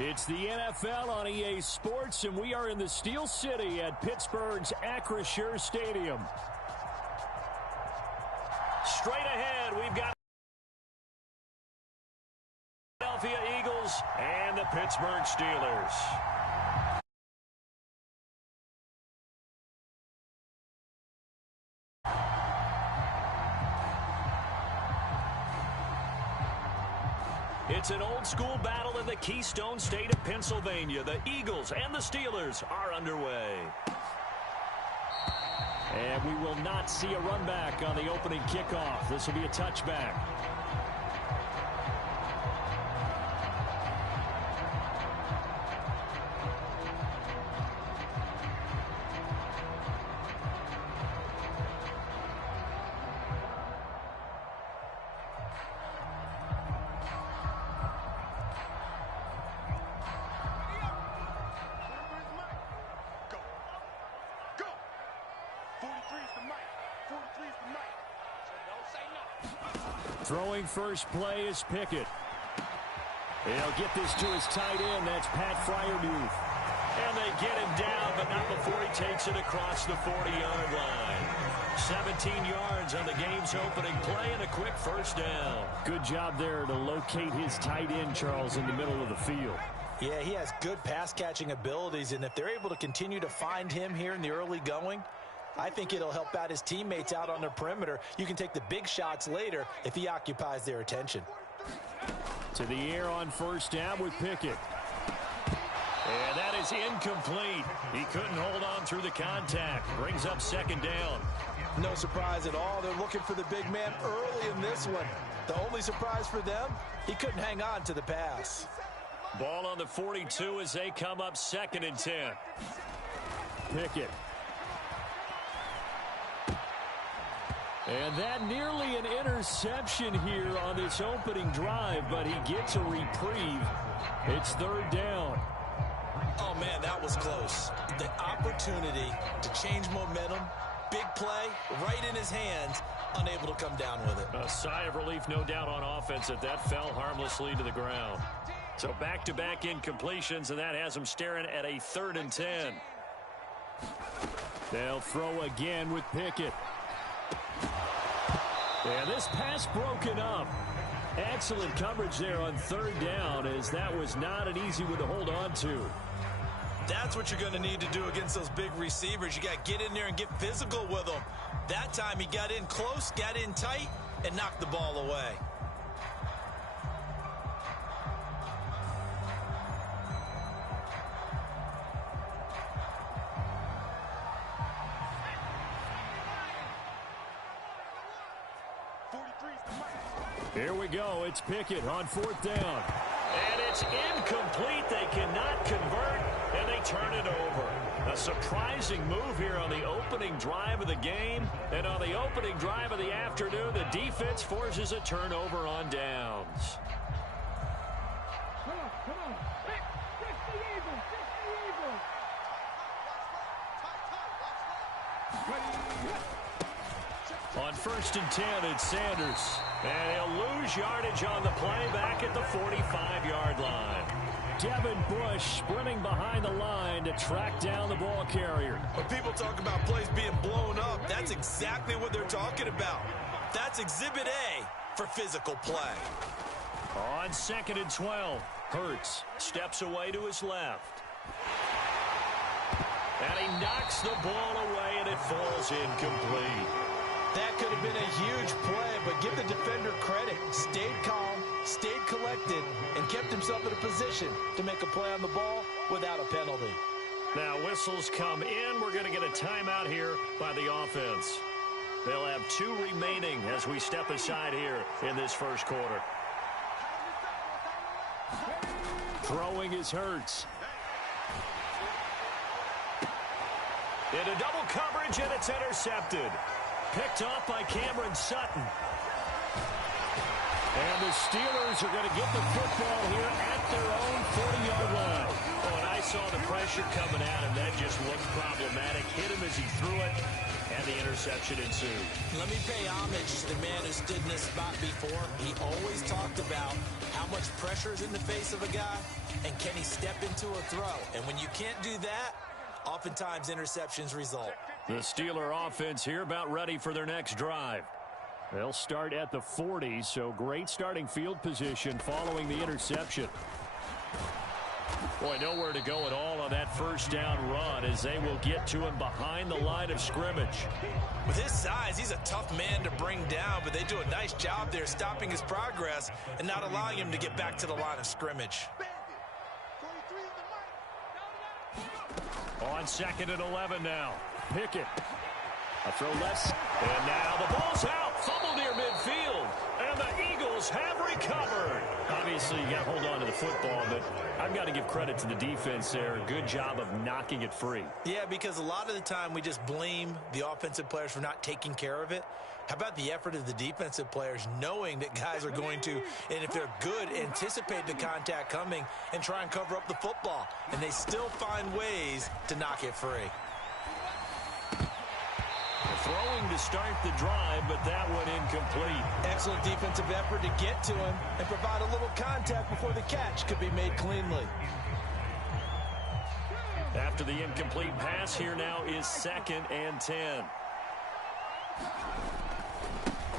It's the NFL on EA Sports, and we are in the Steel City at Pittsburgh's Acrisure Stadium. Straight ahead, we've got the Philadelphia Eagles and the Pittsburgh Steelers. It's an old-school battle in the Keystone State of Pennsylvania. The Eagles and the Steelers are underway. And we will not see a run back on the opening kickoff. This will be a touchback. Throwing first play is Pickett. He'll get this to his tight end. That's Pat Fryermuth. And they get him down, but not before he takes it across the 40-yard line. 17 yards on the game's opening play and a quick first down. Good job there to locate his tight end, Charles, in the middle of the field. Yeah, he has good pass-catching abilities, and if they're able to continue to find him here in the early going, I think it'll help out his teammates out on the perimeter. You can take the big shots later if he occupies their attention. To the air on first down with Pickett. And that is incomplete. He couldn't hold on through the contact. Brings up second down. No surprise at all. They're looking for the big man early in this one. The only surprise for them, he couldn't hang on to the pass. Ball on the 42 as they come up 2nd and 10. Pickett. And that nearly an interception here on this opening drive, but he gets a reprieve. It's 3rd down. Oh, man, that was close. The opportunity to change momentum, big play, right in his hands, unable to come down with it. A sigh of relief, no doubt, on offense that fell harmlessly to the ground. So back-to-back incompletions, and that has him staring at a 3rd and 10. They'll throw again with Pickett. And this pass broken up. Excellent coverage there on 3rd down, as that was not an easy one to hold on to. That's what you're going to need to do against those big receivers. You got to get in there and get physical with them. That time he got in close, got in tight, and knocked the ball away. Here we go. It's Pickett on 4th down. And it's incomplete. They cannot convert, and they turn it over. A surprising move here on the opening drive of the game. And on the opening drive of the afternoon, the defense forces a turnover on downs. Come on. Fix the Eagles. On 1st and 10, it's Sanders. And he'll lose yardage on the play back at the 45-yard line. Devin Bush sprinting behind the line to track down the ball carrier. When people talk about plays being blown up, that's exactly what they're talking about. That's Exhibit A for physical play. On 2nd and 12, Hurts steps away to his left. And he knocks the ball away, and it falls incomplete. That could have been a huge play, but give the defender credit. Stayed calm, stayed collected, and kept himself in a position to make a play on the ball without a penalty. Now whistles come in. We're going to get a timeout here by the offense. They'll have 2 remaining as we step aside here in this first quarter. Throwing is Hurts. Into double coverage, and it's intercepted. Picked off by Cameron Sutton. And the Steelers are going to get the football here at their own 40-yard line. Oh, and I saw the pressure coming at him. That just looked problematic. Hit him as he threw it, and the interception ensued. Let me pay homage to the man who stood in this spot before. He always talked about how much pressure is in the face of a guy, and can he step into a throw. And when you can't do that, oftentimes interceptions result. The Steeler offense here about ready for their next drive. They'll start at the 40, so great starting field position following the interception. Boy, nowhere to go at all on that first down run as they will get to him behind the line of scrimmage. With his size, he's a tough man to bring down, but they do a nice job there stopping his progress and not allowing him to get back to the line of scrimmage. On 2nd and 11 now. Pickett. A throw left. And now the ball's out. Fumble near midfield. And the Eagles have recovered. Obviously, you got to hold on to the football, but I've got to give credit to the defense there. Good job of knocking it free. Yeah, because a lot of the time we just blame the offensive players for not taking care of it. How about the effort of the defensive players knowing that guys are going to, and if they're good, anticipate the contact coming and try and cover up the football. And they still find ways to knock it free. Throwing to start the drive, but that one incomplete. Excellent defensive effort to get to him and provide a little contact before the catch could be made cleanly. After the incomplete pass, here now is 2nd and 10.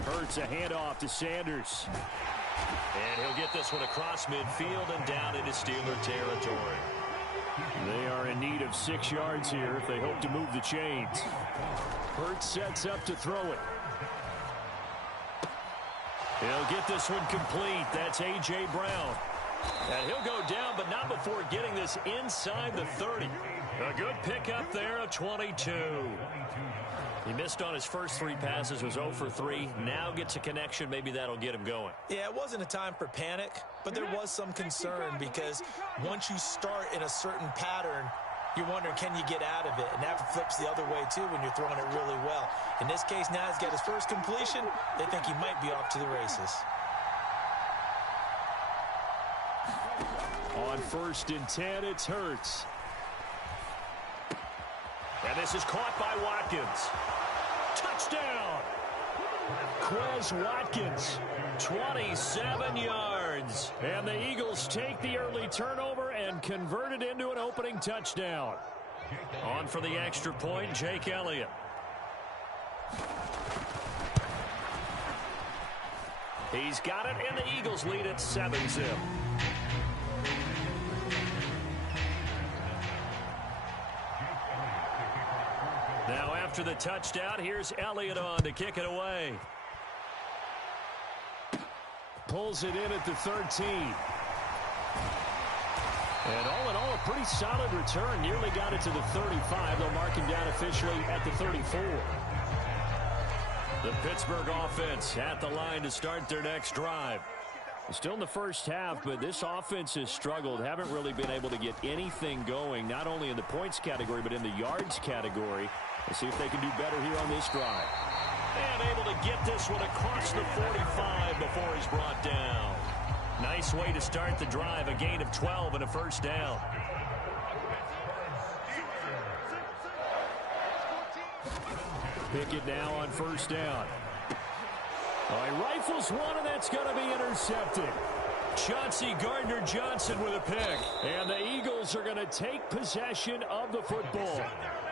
Hurts a handoff to Sanders. And he'll get this one across midfield and down into Steeler territory. They are in need of 6 yards here if they hope to move the chains. Hurts sets up to throw it. He'll get this one complete. That's A.J. Brown. And he'll go down, but not before getting this inside the 30. A good pickup there of 22. He missed on his first 3 passes, was 0 for 3. Now gets a connection. Maybe that'll get him going. Yeah, it wasn't a time for panic, but there was some concern because once you start in a certain pattern, you're wondering, can you get out of it? And that flips the other way, too, when you're throwing it really well. In this case, now he's got his first completion. They think he might be off to the races. On 1st and 10, it's Hurts. And this is caught by Watkins. Touchdown! Quez Watkins, 27 yards. And the Eagles take the early turnover and convert it into an opening touchdown. On for the extra point, Jake Elliott. He's got it, and the Eagles lead at 7-0. Now after the touchdown, here's Elliott on to kick it away. Pulls it in at the 13. And all in all, a pretty solid return. Nearly got it to the 35. They'll mark him down officially at the 34. The Pittsburgh offense at the line to start their next drive. Still in the first half, but this offense has struggled. Haven't really been able to get anything going, not only in the points category, but in the yards category. We'll see if they can do better here on this drive. And able to get this one across the 45 before he's brought down. Nice way to start the drive, a gain of 12 and a first down. Pickett now on first down. He rifles one, and that's going to be intercepted. Chauncey Gardner-Johnson with a pick. And the Eagles are going to take possession of the football.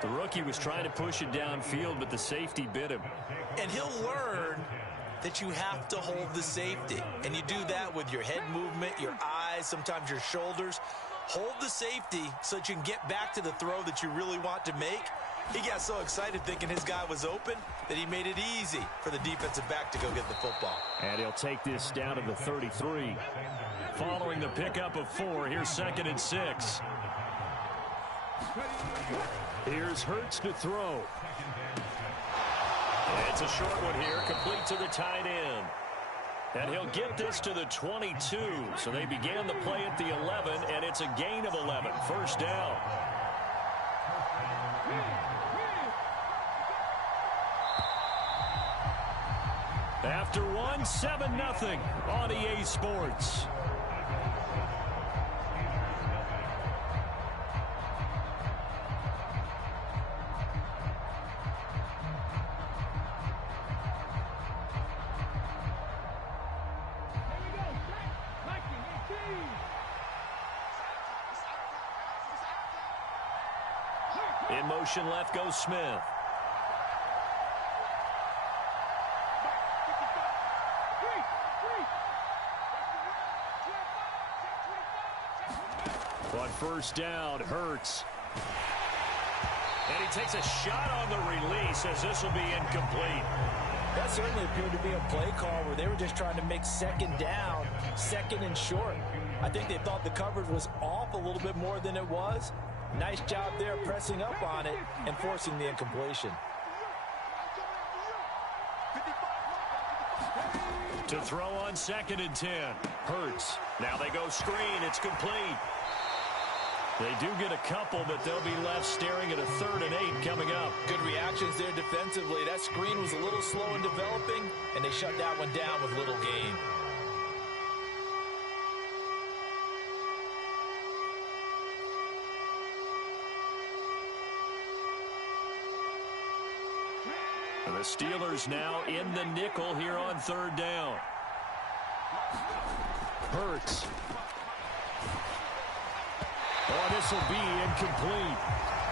The rookie was trying to push it downfield, but the safety bit him. And he'll learn that you have to hold the safety. And you do that with your head movement, your eyes, sometimes your shoulders. Hold the safety so that you can get back to the throw that you really want to make. He got so excited thinking his guy was open that he made it easy for the defensive back to go get the football. And he'll take this down to the 33. Following the pickup of 4, here's 2nd and 6. Here's Hurts to throw. It's a short one here, complete to the tight end. And he'll get this to the 22. So they began the play at the 11, and it's a gain of 11. First down. After one, 7-0 on EA Sports. In motion left goes Smith. On first down, Hurts. And he takes a shot on the release as this will be incomplete. That certainly appeared to be a play call where they were just trying to make second down, second and short. I think they thought the coverage was off a little bit more than it was. Nice job there pressing up on it and forcing the incompletion. To throw on 2nd and 10. Hurts. Now they go screen. It's complete. They do get a couple, but they'll be left staring at a 3rd and 8 coming up. Good reactions there defensively. That screen was a little slow in developing, and they shut that one down with little gain. And the Steelers now in the nickel here on 3rd down. Hurts. Oh, this will be incomplete.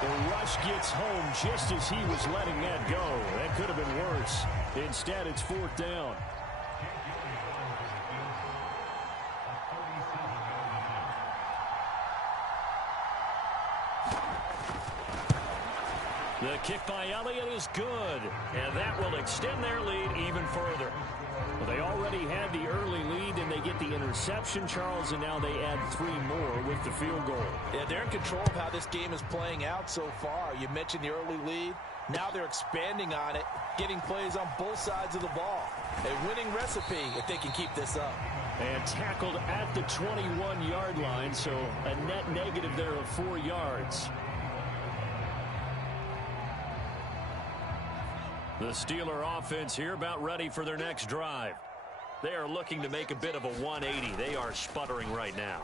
The rush gets home just as he was letting that go. That could have been worse. Instead, it's 4th down. The kick by Elliott is good, and that will extend their lead even further. Well, they already had the early lead, and they get the interception, Charles, and now they add 3 more with the field goal. Yeah, they're in control of how this game is playing out so far. You mentioned the early lead. Now they're expanding on it, getting plays on both sides of the ball. A winning recipe if they can keep this up. And tackled at the 21-yard line, so a net negative there of 4 yards. The Steeler offense here about ready for their next drive. They are looking to make a bit of a 180. They are sputtering right now.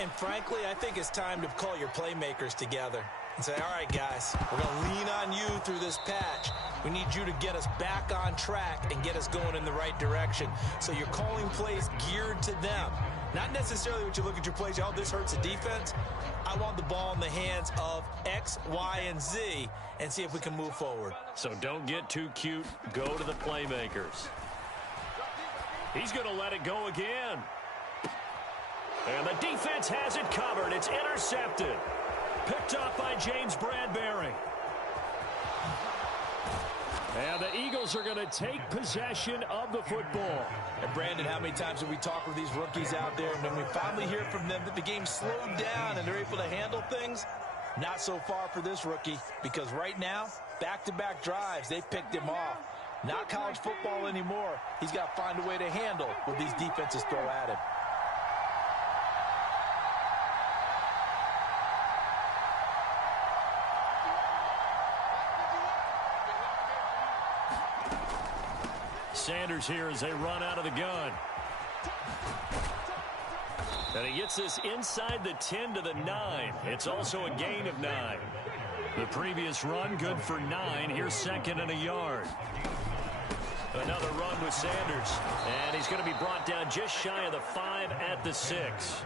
And frankly, I think it's time to call your playmakers together and say, all right, guys, we're going to lean on you through this patch. We need you to get us back on track and get us going in the right direction. So you're calling plays geared to them. Not necessarily what you look at your plays, oh, this hurts the defense. I want the ball in the hands of X, Y, and Z and see if we can move forward. So don't get too cute. Go to the playmakers. He's going to let it go again. And the defense has it covered. It's intercepted. Picked up by James Bradbury. And the Eagles are going to take possession of the football. And Brandon, how many times have we talked with these rookies out there, and when we finally hear from them that the game slowed down and they're able to handle things? Not so far for this rookie, because right now, back-to-back drives, they picked him off. Not college football anymore. He's got to find a way to handle what these defenses throw at him. Sanders here as they run out of the gun. And he gets this inside the 10 to the 9. It's also a gain of 9. The previous run good for 9. Here's 2nd and a yard. Another run with Sanders. And he's going to be brought down just shy of the 5 at the 6.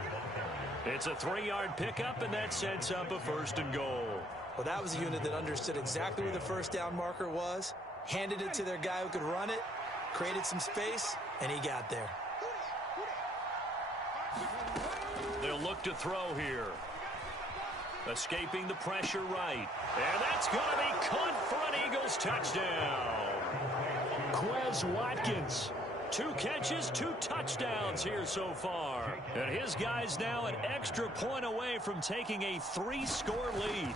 It's a 3-yard pickup, and that sets up a 1st and goal. Well, that was a unit that understood exactly where the first down marker was, handed it to their guy who could run it, created some space, and he got there. They'll look to throw here. Escaping the pressure right. And that's going to be caught for an Eagles touchdown. Quez Watkins. 2 catches, 2 touchdowns here so far. And his guy's now an extra point away from taking a 3-score lead.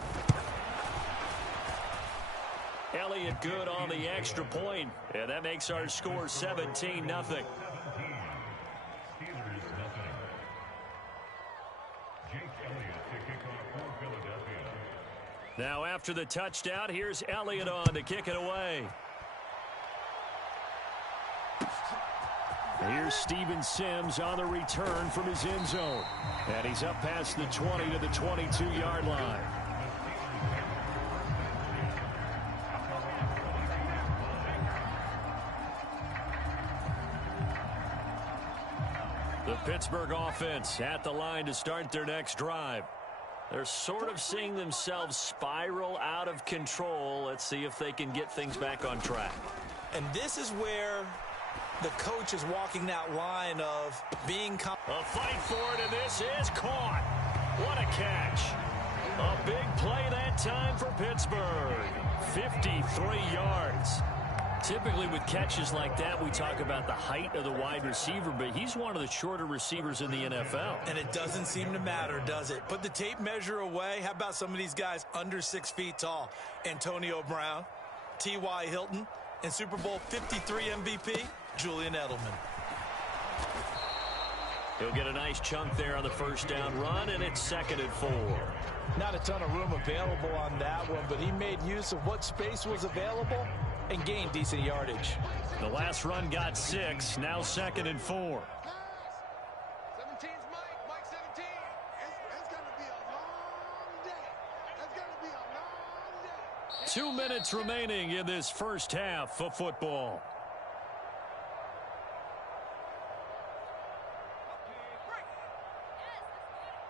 Elliott good on the extra point, and that makes our score 17-0. Now after the touchdown, here's Elliott on to kick it away. Here's Steven Sims on the return from his end zone. And he's up past the 20 to the 22-yard line. The Pittsburgh offense at the line to start their next drive. They're sort of seeing themselves spiral out of control. Let's see if they can get things back on track. And this is where the coach is walking that line of being... A fight for it, and this is caught. What a catch. A big play that time for Pittsburgh. 53 yards. Typically with catches like that, we talk about the height of the wide receiver, but he's one of the shorter receivers in the NFL. And it doesn't seem to matter, does it? Put the tape measure away. How about some of these guys under 6 feet tall? Antonio Brown, T.Y. Hilton, and Super Bowl 53 MVP, Julian Edelman. He'll get a nice chunk there on the first down run, and it's 2nd and 4. Not a ton of room available on that one, but he made use of what space was available and gained decent yardage. The last run got 6, now 2nd and 4. 17's Mike 17. It's going to be a long day. It's going to be a long day. 2 minutes remaining in this first half of football.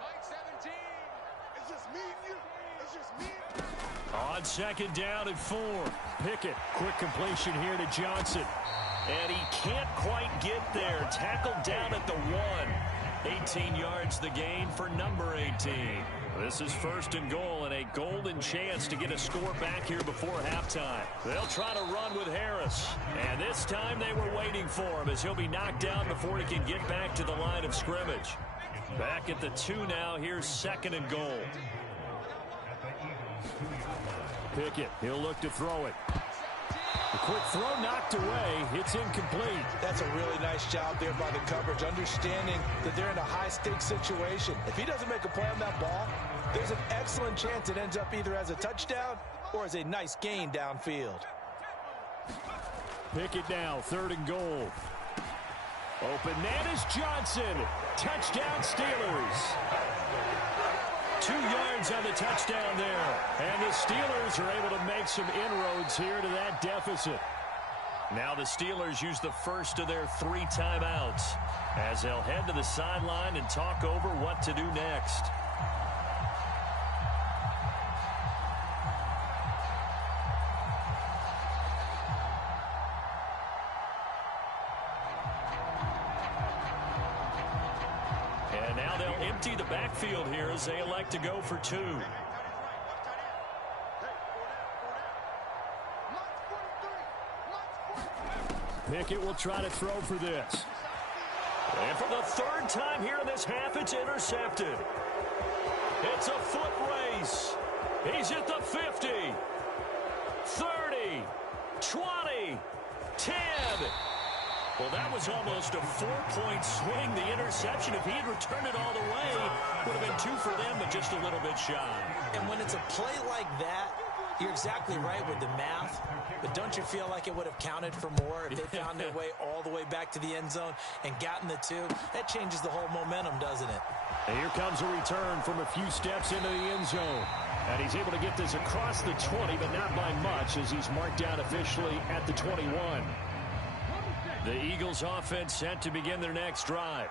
Mike 17. It's just me and you. It's just me and you. On 2nd down and 4. Pickett, quick completion here to Johnson. And he can't quite get there. Tackled down at the 1. 18 yards the gain for number 18. This is 1st and goal, and a golden chance to get a score back here before halftime. They'll try to run with Harris. And this time they were waiting for him as he'll be knocked down before he can get back to the line of scrimmage. Back at the 2 now. Here's 2nd and goal. Pickett, he'll look to throw it. The quick throw knocked away. It's incomplete. That's a really nice job there by the coverage, understanding that they're in a high-stakes situation. If he doesn't make a play on that ball, there's an excellent chance it ends up either as a touchdown or as a nice gain downfield. Pickett now, 3rd and goal. Open man is Johnson. Touchdown Steelers. 2 yards on the touchdown there. And the Steelers are able to make some inroads here to that deficit. Now the Steelers use the first of their 3 timeouts as they'll head to the sideline and talk over what to do next. And now they'll empty the backfield here as they elect to go for 2. Pickett will try to throw for this. And for the 3rd time here in this half, it's intercepted. It's a foot race. He's at the 50, 30, 20, 10. Well, that was almost a 4-point swing, the interception. If he had returned it all the way, would have been 2 for them, but just a little bit shy. And when it's a play like that, you're exactly right with the math, but don't you feel like it would have counted for more if they found their way all the way back to the end zone and gotten the 2? That changes the whole momentum, doesn't it? And here comes a return from a few steps into the end zone. And he's able to get this across the 20, but not by much as he's marked down officially at the 21. The Eagles offense set to begin their next drive.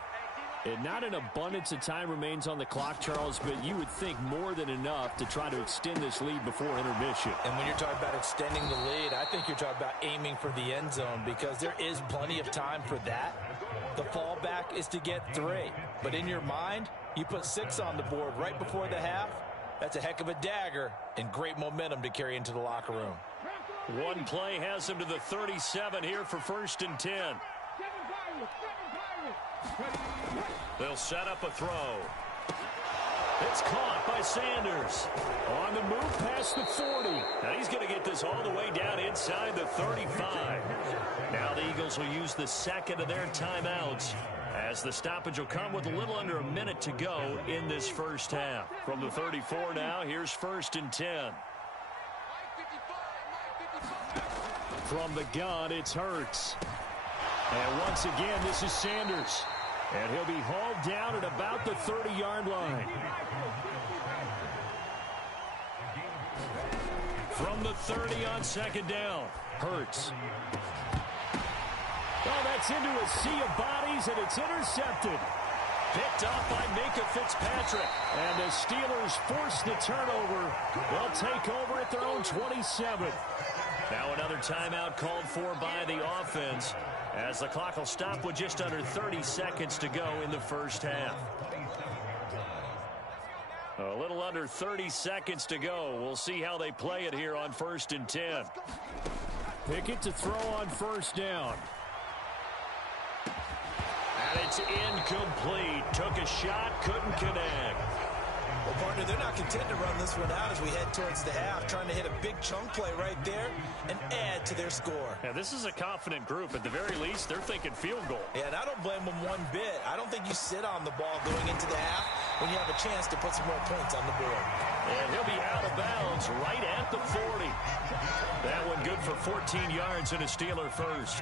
And not an abundance of time remains on the clock, Charles, but you would think more than enough to try to extend this lead before intermission. And when you're talking about extending the lead, I think you're talking about aiming for the end zone because there is plenty of time for that. The fallback is to get 3. But in your mind, you put 6 on the board right before the half. That's a heck of a dagger and great momentum to carry into the locker room. One play has him to the 37 here for 1st and 10. They'll set up a throw. It's caught by Sanders. On the move past the 40. Now he's going to get this all the way down inside the 35. Now the Eagles will use the 2nd of their timeouts as the stoppage will come with a little under a minute to go in this first half. From the 34 now, here's 1st and 10. From the gun, it's Hurts. And once again, this is Sanders. And he'll be hauled down at about the 30-yard line. From the 30 on second down, Hurts. Oh, that's into a sea of bodies, and it's intercepted. Picked off by Minka Fitzpatrick. And the Steelers force the turnover. They'll take over at their own 27. Now another timeout called for by the offense, as the clock will stop with just under 30 seconds to go in the first half. A little under 30 seconds to go. We'll see how they play it here on 1st and 10. Pickett to throw on first down. And it's incomplete. Took a shot, couldn't connect. Well, partner, they're not content to run this one out as we head towards the half, trying to hit a big chunk play right there and add to their score. Yeah, this is a confident group. At the very least, they're thinking field goal. Yeah, and I don't blame them one bit. I don't think you sit on the ball going into the half when you have a chance to put some more points on the board. And he'll be out of bounds right at the 40. That one good for 14 yards and a Steeler first.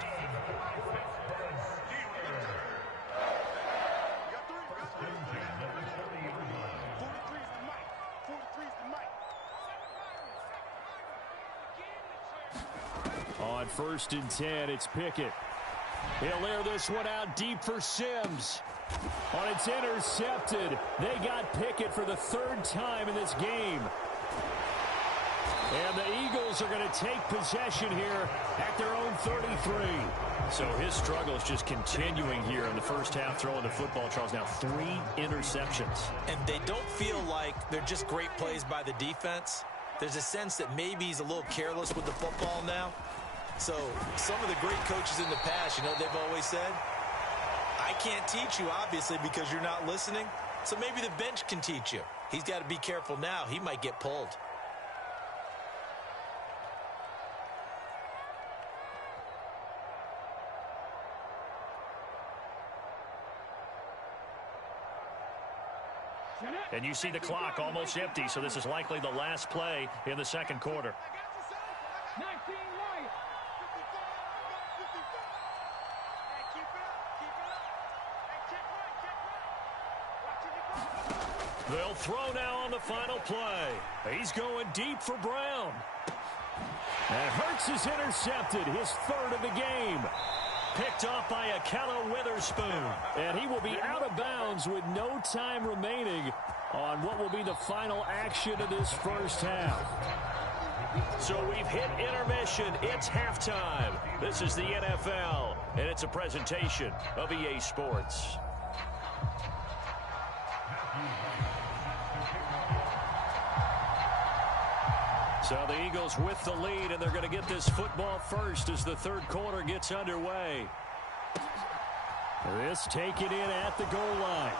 On 1st and 10, it's Pickett. He'll air this one out deep for Sims. On it's intercepted. They got Pickett for the 3rd time in this game. And the Eagles are going to take possession here at their own 33. So his struggle is just continuing here in the first half, throwing the football. Charles, now 3 interceptions. And they don't feel like they're just great plays by the defense. There's a sense that maybe he's a little careless with the football now. So some of the great coaches in the past, you know, they've always said, I can't teach you, obviously, because you're not listening. So maybe the bench can teach you. He's got to be careful now. He might get pulled. And you see the clock almost empty, so this is likely the last play in the second quarter. They'll throw now on the final play. He's going deep for Brown. And Hurts is intercepted, his 3rd of the game. Picked off by Akello Witherspoon. And he will be out of bounds with no time remaining on what will be the final action of this first half. So we've hit intermission. It's halftime. This is the NFL, and it's a presentation of EA Sports. So the Eagles with the lead, and they're going to get this football first as the 3rd quarter gets underway. This taken in at the goal line.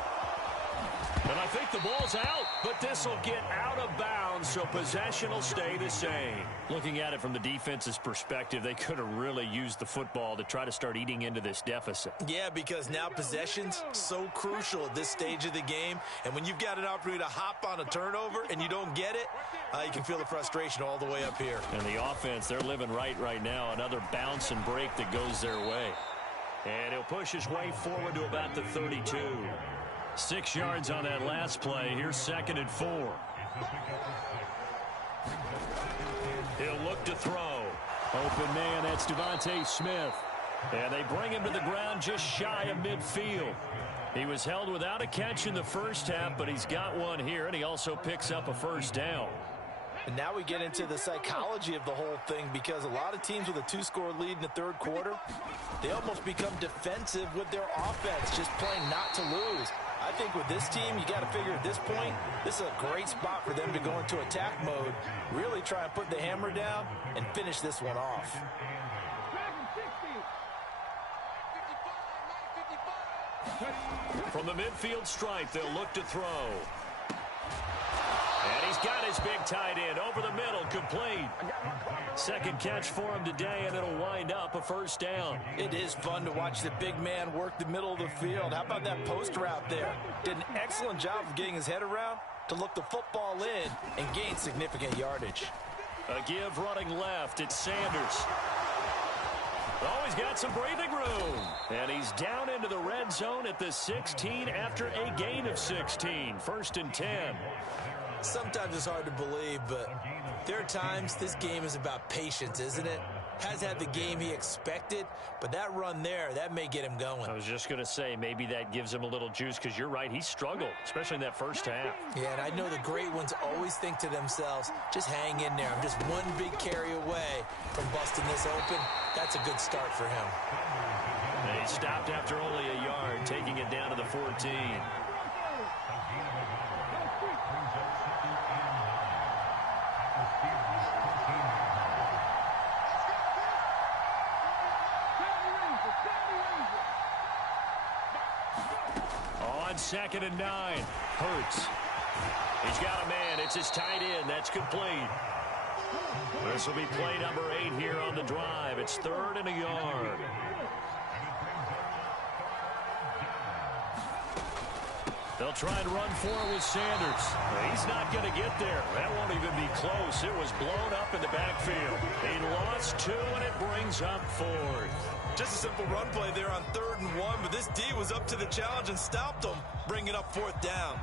And I think the ball's out, but this will get out of bounds, so possession will stay the same. Looking at it from the defense's perspective, they could have really used the football to try to start eating into this deficit. Yeah, because now possession's so crucial at this stage of the game. And when you've got an opportunity to hop on a turnover and you don't get it, you can feel the frustration all the way up here. And the offense, they're living right now. Another bounce and break that goes their way. And he'll push his way forward to about the 32. 6 yards on that last play. Here's 2nd and 4. He'll look to throw. Open man, that's Devontae Smith. And they bring him to the ground just shy of midfield. He was held without a catch in the first half, but he's got one here, and he also picks up a first down. And now we get into the psychology of the whole thing, because a lot of teams with a 2-score lead in the 3rd quarter, they almost become defensive with their offense, just playing not to lose. I think with this team, you got to figure at this point, this is a great spot for them to go into attack mode, really try and put the hammer down and finish this one off. From the midfield stripe, they'll look to throw. And he's got his big tight end over the middle, complete. 2nd catch for him today, and it'll wind up a first down. It is fun to watch the big man work the middle of the field. How about that post route there? Did an excellent job of getting his head around to look the football in and gain significant yardage. A give running left. It's Sanders. Oh, he's got some breathing room. And he's down into the red zone at the 16 after a gain of 16. 1st and 10. Sometimes it's hard to believe, but there are times this game is about patience, isn't it? Has had the game he expected, but that run there, that may get him going. I was just going to say, maybe that gives him a little juice, because you're right, he struggled, especially in that first half. Yeah, and I know the great ones always think to themselves, just hang in there. I'm just one big carry away from busting this open. That's a good start for him. And he stopped after only a yard, taking it down to the 14. On 2nd and 9, Hurts. He's got a man. It's his tight end. That's complete. This will be play number 8 here on the drive. It's 3rd and a yard. They'll try and run for it with Sanders. He's not going to get there. That won't even be close. It was blown up in the backfield. He lost 2, and it brings up 4th. Just a simple run play there on 3rd and 1, but this D was up to the challenge and stopped him, bringing up 4th down.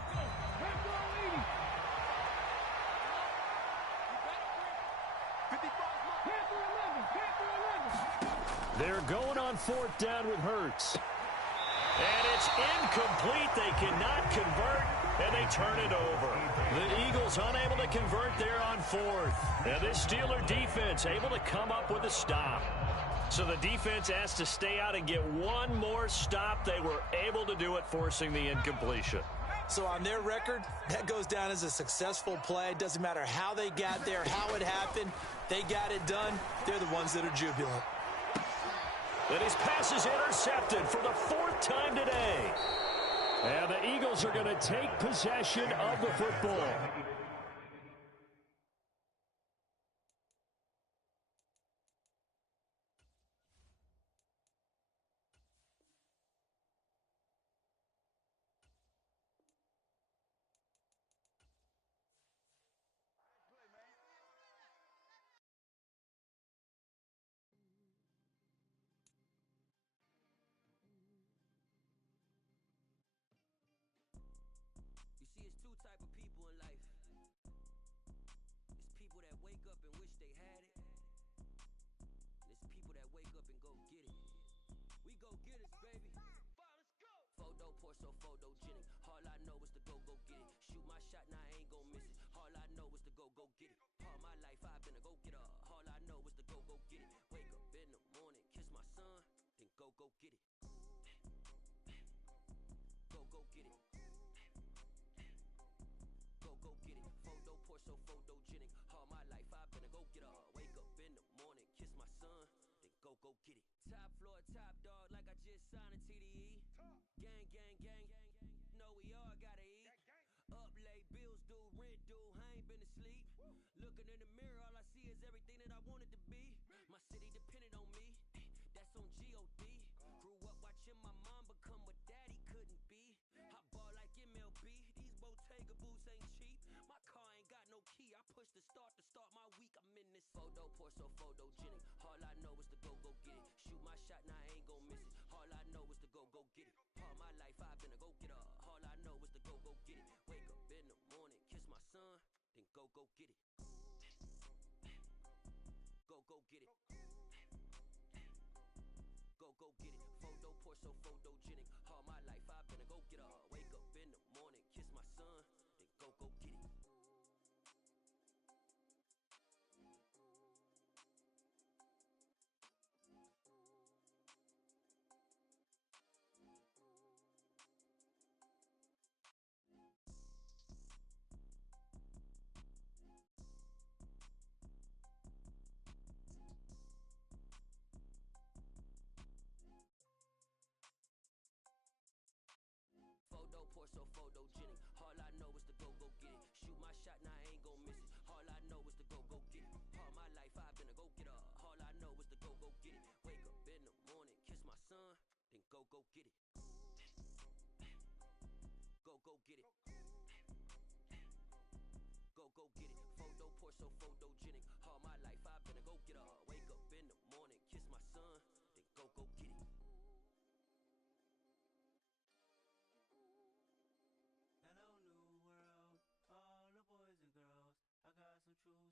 They're going on 4th down with Hurts. And it's incomplete. They cannot convert, and they turn it over. The Eagles unable to convert there on 4th. And this Steeler defense able to come up with a stop. So the defense has to stay out and get one more stop. They were able to do it, forcing the incompletion. So on their record, that goes down as a successful play. It doesn't matter how they got there, how it happened. They got it done. They're the ones that are jubilant. And his pass is intercepted for the 4th time today. And the Eagles are going to take possession of the football.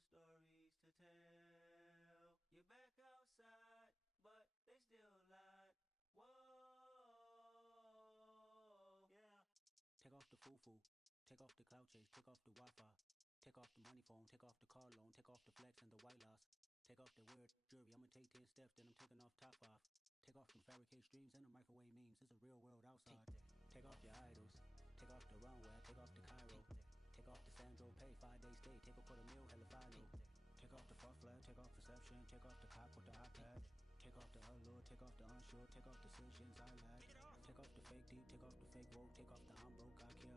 stories to tell. You're back outside, but they still lied. Whoa, yeah. Take off the foo-foo, take off the cloud chase, take off the Wi-Fi, take off the money phone, take off the car loan, take off the flex and the white loss, take off the weird jewelry. I'ma take 10 steps, then I'm taking off top 5. Take off them fabricated streams and the microwave memes. It's a real world outside. Take off your idols, take off the runway, take off the Cairo, take off the Sandro pay, 5-day stay, take off for the meal, hella final. Take off the fuck flag, take off perception, take off the cop with the iPad. Take off the allure, take off the unsure, take off decisions I lack. Take off the fake deep, take off the fake woke, take off the I'm broke, I care.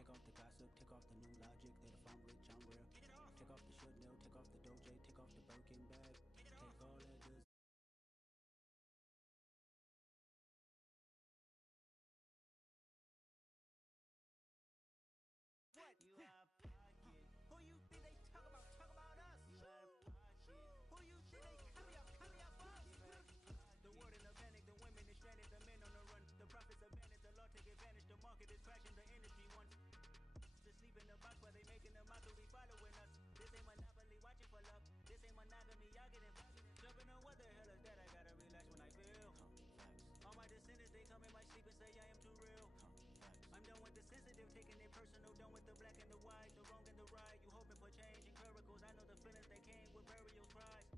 Take off the gossip, take off the new logic, that if I'm rich, I'm real. Take off the should know, take off the doje, take off the Birkin bag. Take all that good. What? You out of pocket. Who you think they talk about us? You out of pocket. Who you think they carry up us? The word in the panic, the women is stranded, the men on the run. The profits abandoned, the law take advantage, the market is crashing, the industry wants to sleep in the box, but they making the mockery following us. This ain't monopoly, watching for love. This ain't monogamy, y'all get involved. Jumping on what the hell is that? I gotta relax when I feel. All my descendants, they come in my sleep and say I am too real. I'm done with the sensitive, taking it personal, done with the black and the white, the wrong and the right. You hoping for change and miracles, I know the feelings that came with burial cries.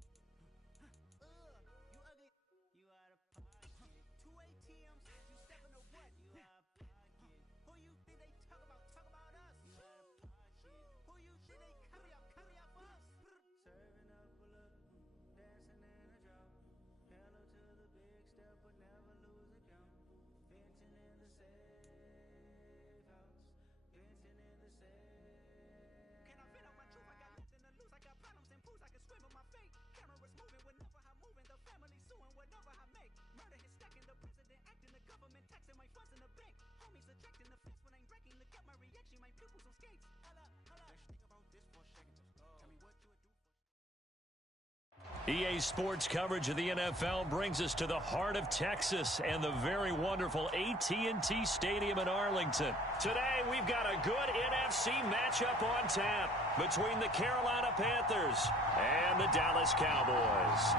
You ugly, you out of pocket. 2 ATMs, you stepping to what? You out of pocket. Who you think they talk about us? You out of pocket. Who you think they carry up us? Serving up a look, dancing in a drought. Hello to the big step, but never lose a count. Venting in the safe house. Venting in the safe. Can I vent out my truth? I got nothing to lose. I got problems and fools. I can swim with my fate. Cameras moving whenever I'm moving. The family suing whatever I make. Murder is stacking. The president acting. The government taxing my funds in the bank. Homies ejecting the fence when I'm breaking. Look at my reaction. My pupils on skates. Hold up. Let's think about this for a second. Tell me what you would do for. EA Sports coverage of the NFL brings us to the heart of Texas and the very wonderful AT&T Stadium in Arlington. Today, we've got a good NFC matchup on tap between the Carolina Panthers and the Dallas Cowboys.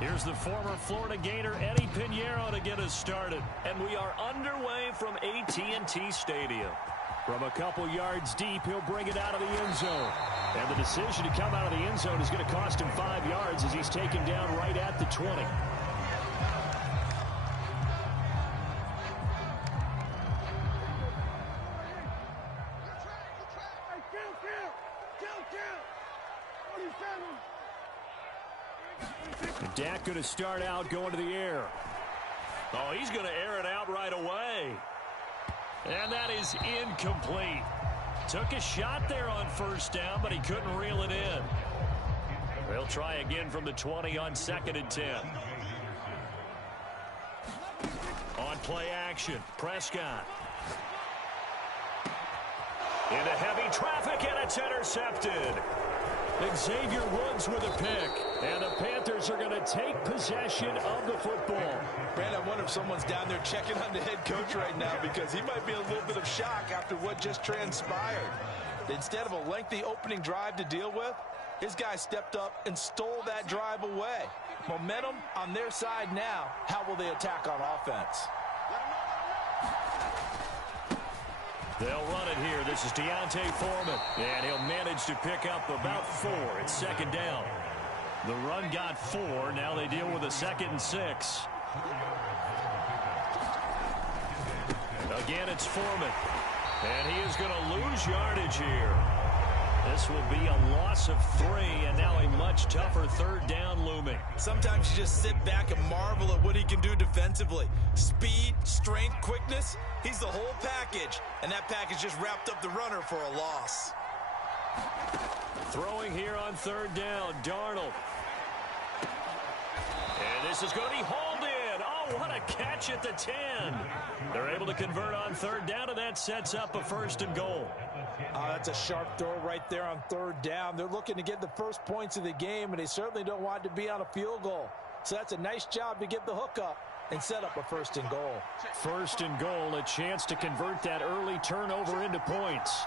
Here's the former Florida Gator Eddie Pinheiro to get us started. And we are underway from AT&T Stadium. From a couple yards deep, he'll bring it out of the end zone. And the decision to come out of the end zone is going to cost him 5 yards as he's taken down right at the 20. Dak going to start out going to the air. Oh, he's going to air it out right away. And that is incomplete. Took a shot there on first down, but he couldn't reel it in. They'll try again from the 20 on 2nd and 10. On play action, Prescott. Into heavy traffic, and it's intercepted. Xavier Woods with a pick, and the Panthers are going to take possession of the football. Brandon, I wonder if someone's down there checking on the head coach right now because he might be in a little bit of shock after what just transpired. Instead of a lengthy opening drive to deal with, his guy stepped up and stole that drive away. Momentum on their side now. How will they attack on offense? They'll run it here. This is Deontay Foreman, and he'll manage to pick up about 4. It's 2nd down. The run got 4. Now they deal with a 2nd and 6. Again, it's Foreman, and he is going to lose yardage here. This will be a loss of 3, and now a much tougher 3rd down looming. Sometimes you just sit back and marvel at what he can do defensively. Speed, strength, quickness, he's the whole package. And that package just wrapped up the runner for a loss. Throwing here on 3rd down, Darnold. And this is going to be hauled in. Oh, what a catch at the 10. They're able to convert on 3rd down, and that sets up a 1st and goal. That's a sharp throw right there on 3rd down. They're looking to get the first points of the game, and they certainly don't want to be on a field goal. So that's a nice job to get the hook up. and set up a 1st and goal. 1st and goal, a chance to convert that early turnover into points.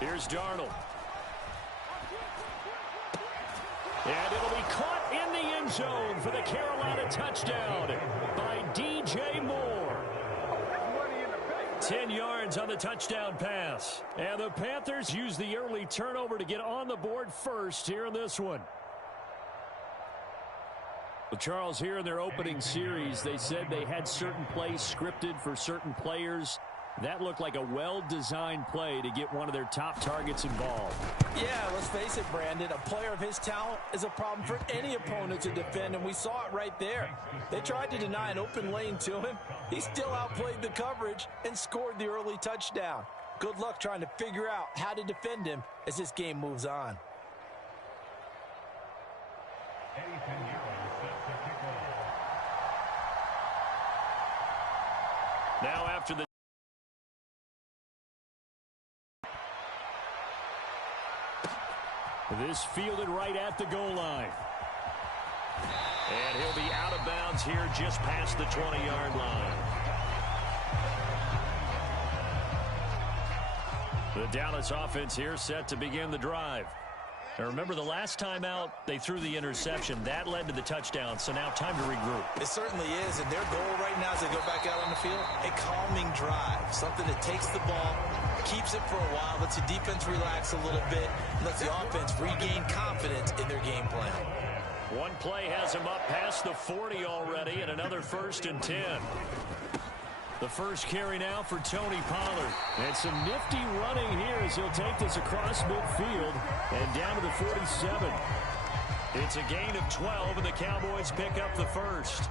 Here's Darnold. And it'll be caught in the end zone for the Carolina touchdown by DJ Moore. 10 yards on the touchdown pass. And the Panthers use the early turnover to get on the board first here in this one. Well, Charles, here in their opening series, they said they had certain plays scripted for certain players. That looked like a well-designed play to get one of their top targets involved. Yeah, let's face it, Brandon. A player of his talent is a problem for any opponent to defend, and we saw it right there. They tried to deny an open lane to him. He still outplayed the coverage and scored the early touchdown. Good luck trying to figure out how to defend him as this game moves on. Now after the this fielded right at the goal line. And he'll be out of bounds here just past the 20-yard line. The Dallas offense here set to begin the drive. Now remember, the last time out, they threw the interception. That led to the touchdown, so now time to regroup. It certainly is, and their goal right now as they go back out on the field, a calming drive, something that takes the ball, keeps it for a while, lets the defense relax a little bit, lets the offense regain confidence in their game plan. One play has him up past the 40 already, and another 1st and 10. The first carry now for Tony Pollard. And some nifty running here as he'll take this across midfield and down to the 47. It's a gain of 12, and the Cowboys pick up the first.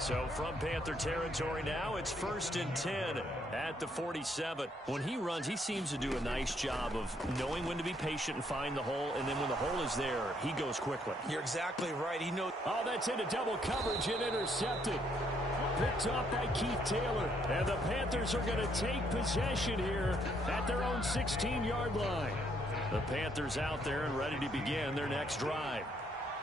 So from Panther territory now, it's 1st and 10 at the 47. When he runs, he seems to do a nice job of knowing when to be patient and find the hole, and then when the hole is there, he goes quickly. You're exactly right. He knows. Oh, that's into double coverage and intercepted. Picked off by Keith Taylor. And the Panthers are going to take possession here at their own 16-yard line. The Panthers out there and ready to begin their next drive.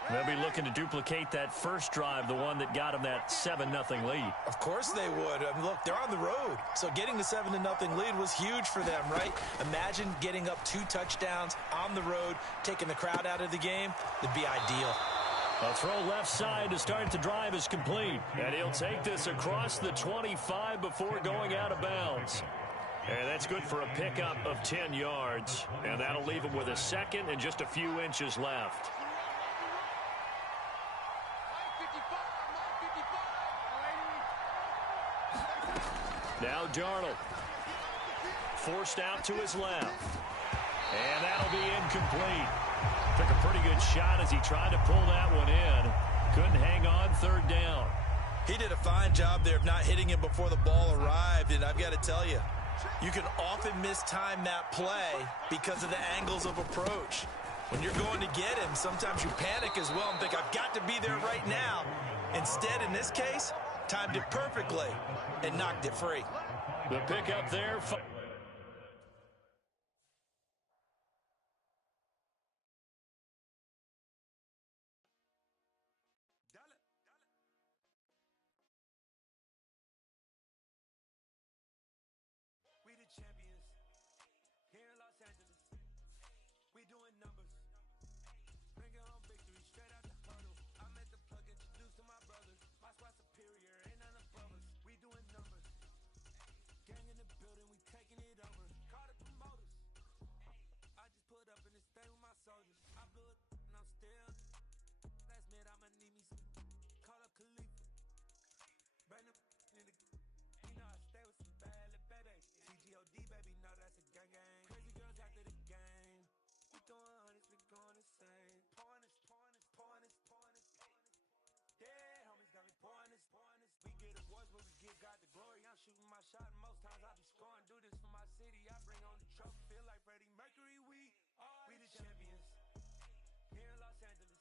They'll be looking to duplicate that first drive, the one that got them that 7-0 lead. Of course they would. I mean, look, they're on the road. So getting the 7-0 lead was huge for them, right? Imagine getting up 2 touchdowns on the road, taking the crowd out of the game. That'd be ideal. A throw left side to start the drive is complete. And he'll take this across the 25 before going out of bounds. And that's good for a pickup of 10 yards. And that'll leave him with a second and just a few inches left. Now Darnold. Forced out to his left. And that'll be incomplete. Took a pretty good shot as he tried to pull that one in. Couldn't hang on 3rd down. He did a fine job there of not hitting him before the ball arrived. And I've got to tell you, you can often mistime that play because of the angles of approach. When you're going to get him, sometimes you panic as well and think, I've got to be there right now. Instead, in this case, timed it perfectly and knocked it free. The pickup there. We the champions here in Los Angeles. We doing numbers. Bringing home victory straight out the huddle. I'm at the plug, introduced to my brothers. My squad superior, ain't none above us. We doing numbers. Gang in the building, we taking it over. Call the promoters. I just put up in this thing with my soldiers. I blew it and I'm still. Last minute I'ma need me some. Call up Khalifa. Bring them in the. You know I stay with some bad little baby. CGOD baby, know that's a gang gang. Crazy girls after the game. We throwing hundreds, we going insane. Pouring this. Yeah, homies got me pouring this. We get awards, but we give God the glory. I'm shooting my shot, and most times I be scoring. Do this for my city, I bring on the trophy. Feel like Freddie Mercury, we the champions here in Los Angeles.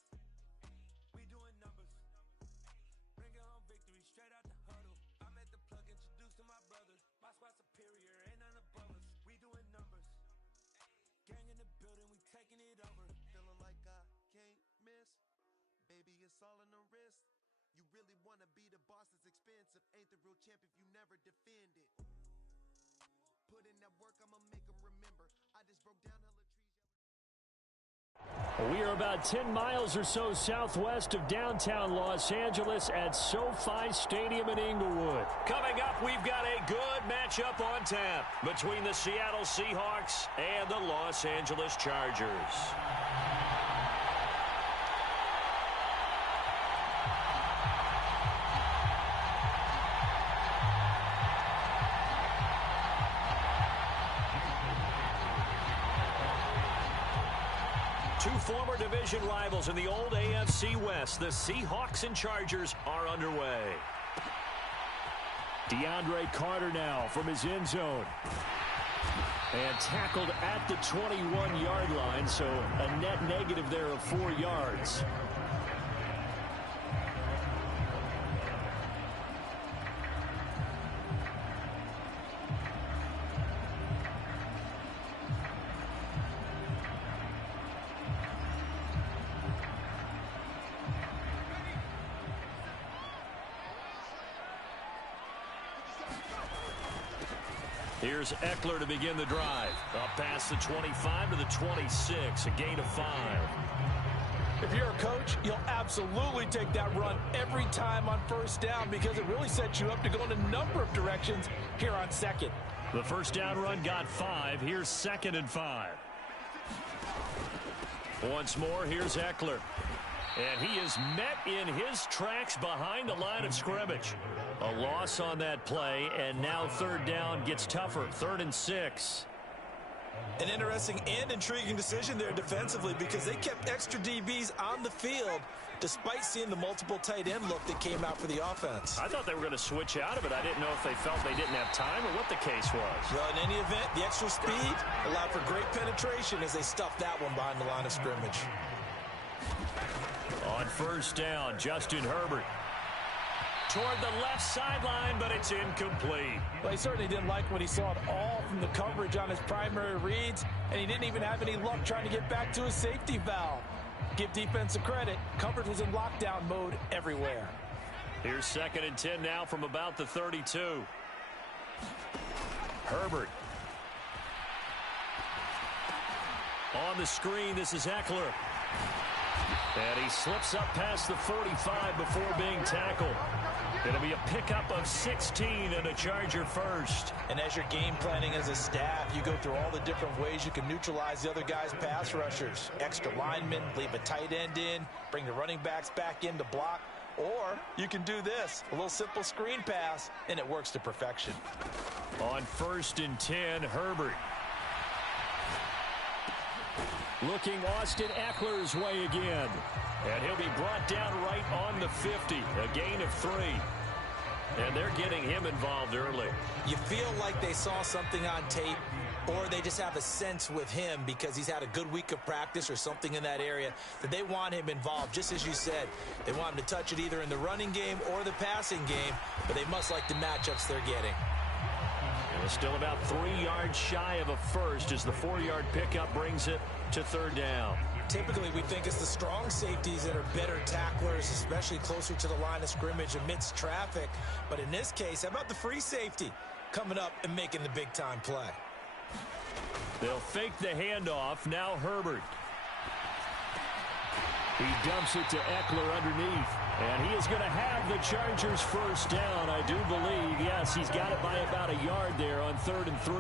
We doing numbers. Bringing home victory straight out the huddle. I'm at the plug, introduced to my brothers. My squad superior, ain't none above us. We doing numbers. Gang in the building, we taking it over. Feeling like I can't miss. Baby, it's all in the wrist. You really want to be the boss that's expensive. Ain't the real champ if you never defend it. Put in that work, I'ma make them remember. I just broke down hella trees. We are about 10 miles or so southwest of downtown Los Angeles at SoFi Stadium in Inglewood. Coming up, we've got a good matchup on tap between the Seattle Seahawks and the Los Angeles Chargers. Two former division rivals in the old AFC West, the Seahawks and Chargers, are underway. DeAndre Carter now from his end zone. And tackled at the 21-yard line, so a net negative there of 4 yards. Here's Eckler to begin the drive. Up past the 25 to the 26, a gain of 5. If you're a coach, you'll absolutely take that run every time on first down because it really sets you up to go in a number of directions here on second. The first down run got 5. Here's 2nd and 5. Once more, here's Eckler. And he is met in his tracks behind the line of scrimmage. A loss on that play, and now third down gets tougher. 3rd and 6. An interesting and intriguing decision there defensively because they kept extra DBs on the field despite seeing the multiple tight end look that came out for the offense. I thought they were going to switch out of it. I didn't know if they felt they didn't have time or what the case was. Well, in any event, the extra speed allowed for great penetration as they stuffed that one behind the line of scrimmage. On first down, Justin Herbert toward the left sideline, but it's incomplete. Well, he certainly didn't like what he saw at all from the coverage on his primary reads, and he didn't even have any luck trying to get back to his safety valve. Give defensive credit. Coverage was in lockdown mode everywhere. Here's 2nd and 10 now from about the 32. Herbert. On the screen, this is Eckler. And he slips up past the 45 before being tackled. It'll be a pickup of 16 and a Charger first. And as you're game planning as a staff, you go through all the different ways you can neutralize the other guy's pass rushers. Extra linemen, leave a tight end in, bring the running backs back in to block. Or you can do this, a little simple screen pass, and it works to perfection. On 1st and 10, Herbert. Looking Austin Eckler's way again. And he'll be brought down right on the 50. A gain of 3. And they're getting him involved early. You feel like they saw something on tape, or they just have a sense with him because he's had a good week of practice or something in that area that they want him involved. Just as you said, they want him to touch it either in the running game or the passing game, but they must like the matchups they're getting. And still about 3 yards shy of a first as the 4-yard pickup brings it to 3rd down. Typically, we think it's the strong safeties that are better tacklers, especially closer to the line of scrimmage amidst traffic. But in this case, how about the free safety coming up and making the big-time play? They'll fake the handoff. Now Herbert. He dumps it to Eckler underneath. And he is going to have the Chargers first down, I do believe. Yes, he's got it by about a yard there on 3rd and 3.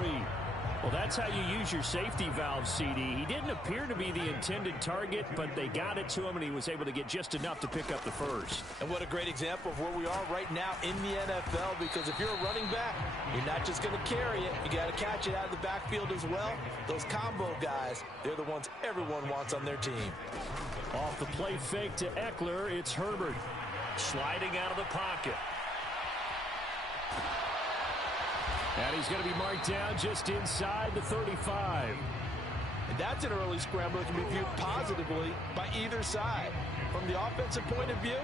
Well, that's how you use your safety valve, CD. He didn't appear to be the intended target, but they got it to him, and he was able to get just enough to pick up the first. And what a great example of where we are right now in the NFL, because if you're a running back, you're not just going to carry it. You got to catch it out of the backfield as well. Those combo guys, they're the ones everyone wants on their team. Off the play fake to Eckler, it's Herbert. Sliding out of the pocket. And he's going to be marked down just inside the 35. And that's an early scramble that can be viewed positively by either side. From the offensive point of view,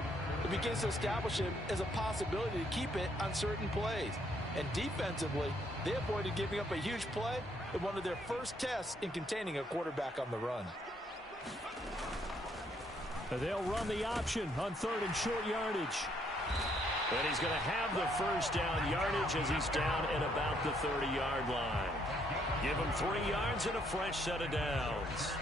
it begins to establish him as a possibility to keep it on certain plays. And defensively, they avoided giving up a huge play in one of their first tests in containing a quarterback on the run. They'll run the option on 3rd and short yardage. And he's going to have the first down yardage as he's down at about the 30-yard line. Give him 3 yards and a fresh set of downs.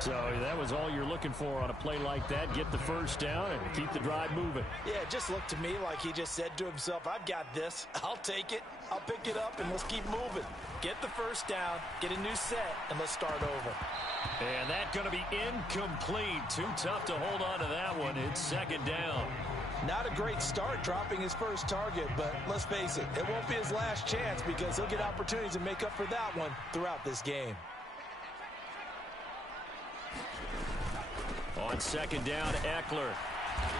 So that was all you're looking for on a play like that. Get the first down and keep the drive moving. Yeah, it just looked to me like he just said to himself, I've got this. I'll take it. I'll pick it up, and let's keep moving. Get the first down, get a new set, and let's start over. And that's going to be incomplete. Too tough to hold on to that one. It's 2nd down. Not a great start dropping his first target, but let's face it, it won't be his last chance because he'll get opportunities to make up for that one throughout this game. On 2nd down, Eckler.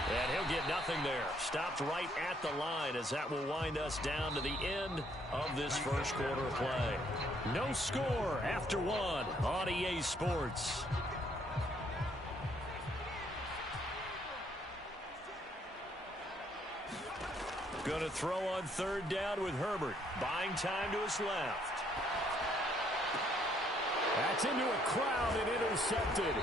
And he'll get nothing there. Stopped right at the line as that will wind us down to the end of this first quarter play. No score after 1 on EA Sports. Going to throw on 3rd down with Herbert. Buying time to his left. That's into a crowd and intercepted.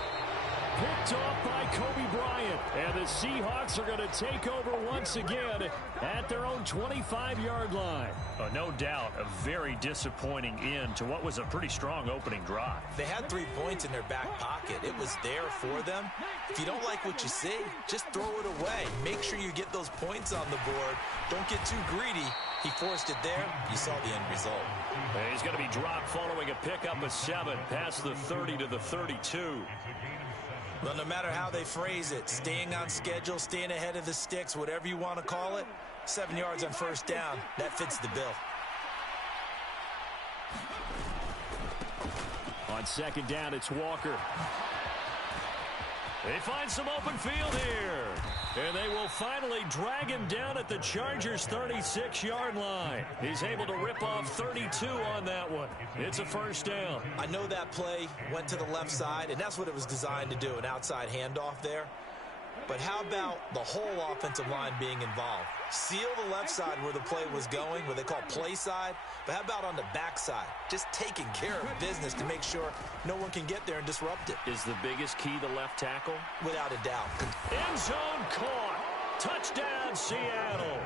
Picked off by Kobe Bryant. And the Seahawks are going to take over once again at their own 25-yard line. No doubt a very disappointing end to what was a pretty strong opening drive. They had 3 points in their back pocket. It was there for them. If you don't like what you see, just throw it away. Make sure you get those points on the board. Don't get too greedy. He forced it there. You saw the end result. He's going to be dropped following a pickup of 7 past the 30 to the 32. Well, no matter how they phrase it, staying on schedule, staying ahead of the sticks, whatever you want to call it, 7 yards on 1st down, that fits the bill. On 2nd down, it's Walker. They find some open field here. And they will finally drag him down at the Chargers' 36-yard line. He's able to rip off 32 on that one. It's a first down. I know that play went to the left side, and that's what it was designed to do, an outside handoff there. But how about the whole offensive line being involved? Seal the left side where the play was going, what they call play side. But how about on the back side? Just taking care of business to make sure no one can get there and disrupt it. Is the biggest key the left tackle? Without a doubt. End zone caught. Touchdown, Seattle.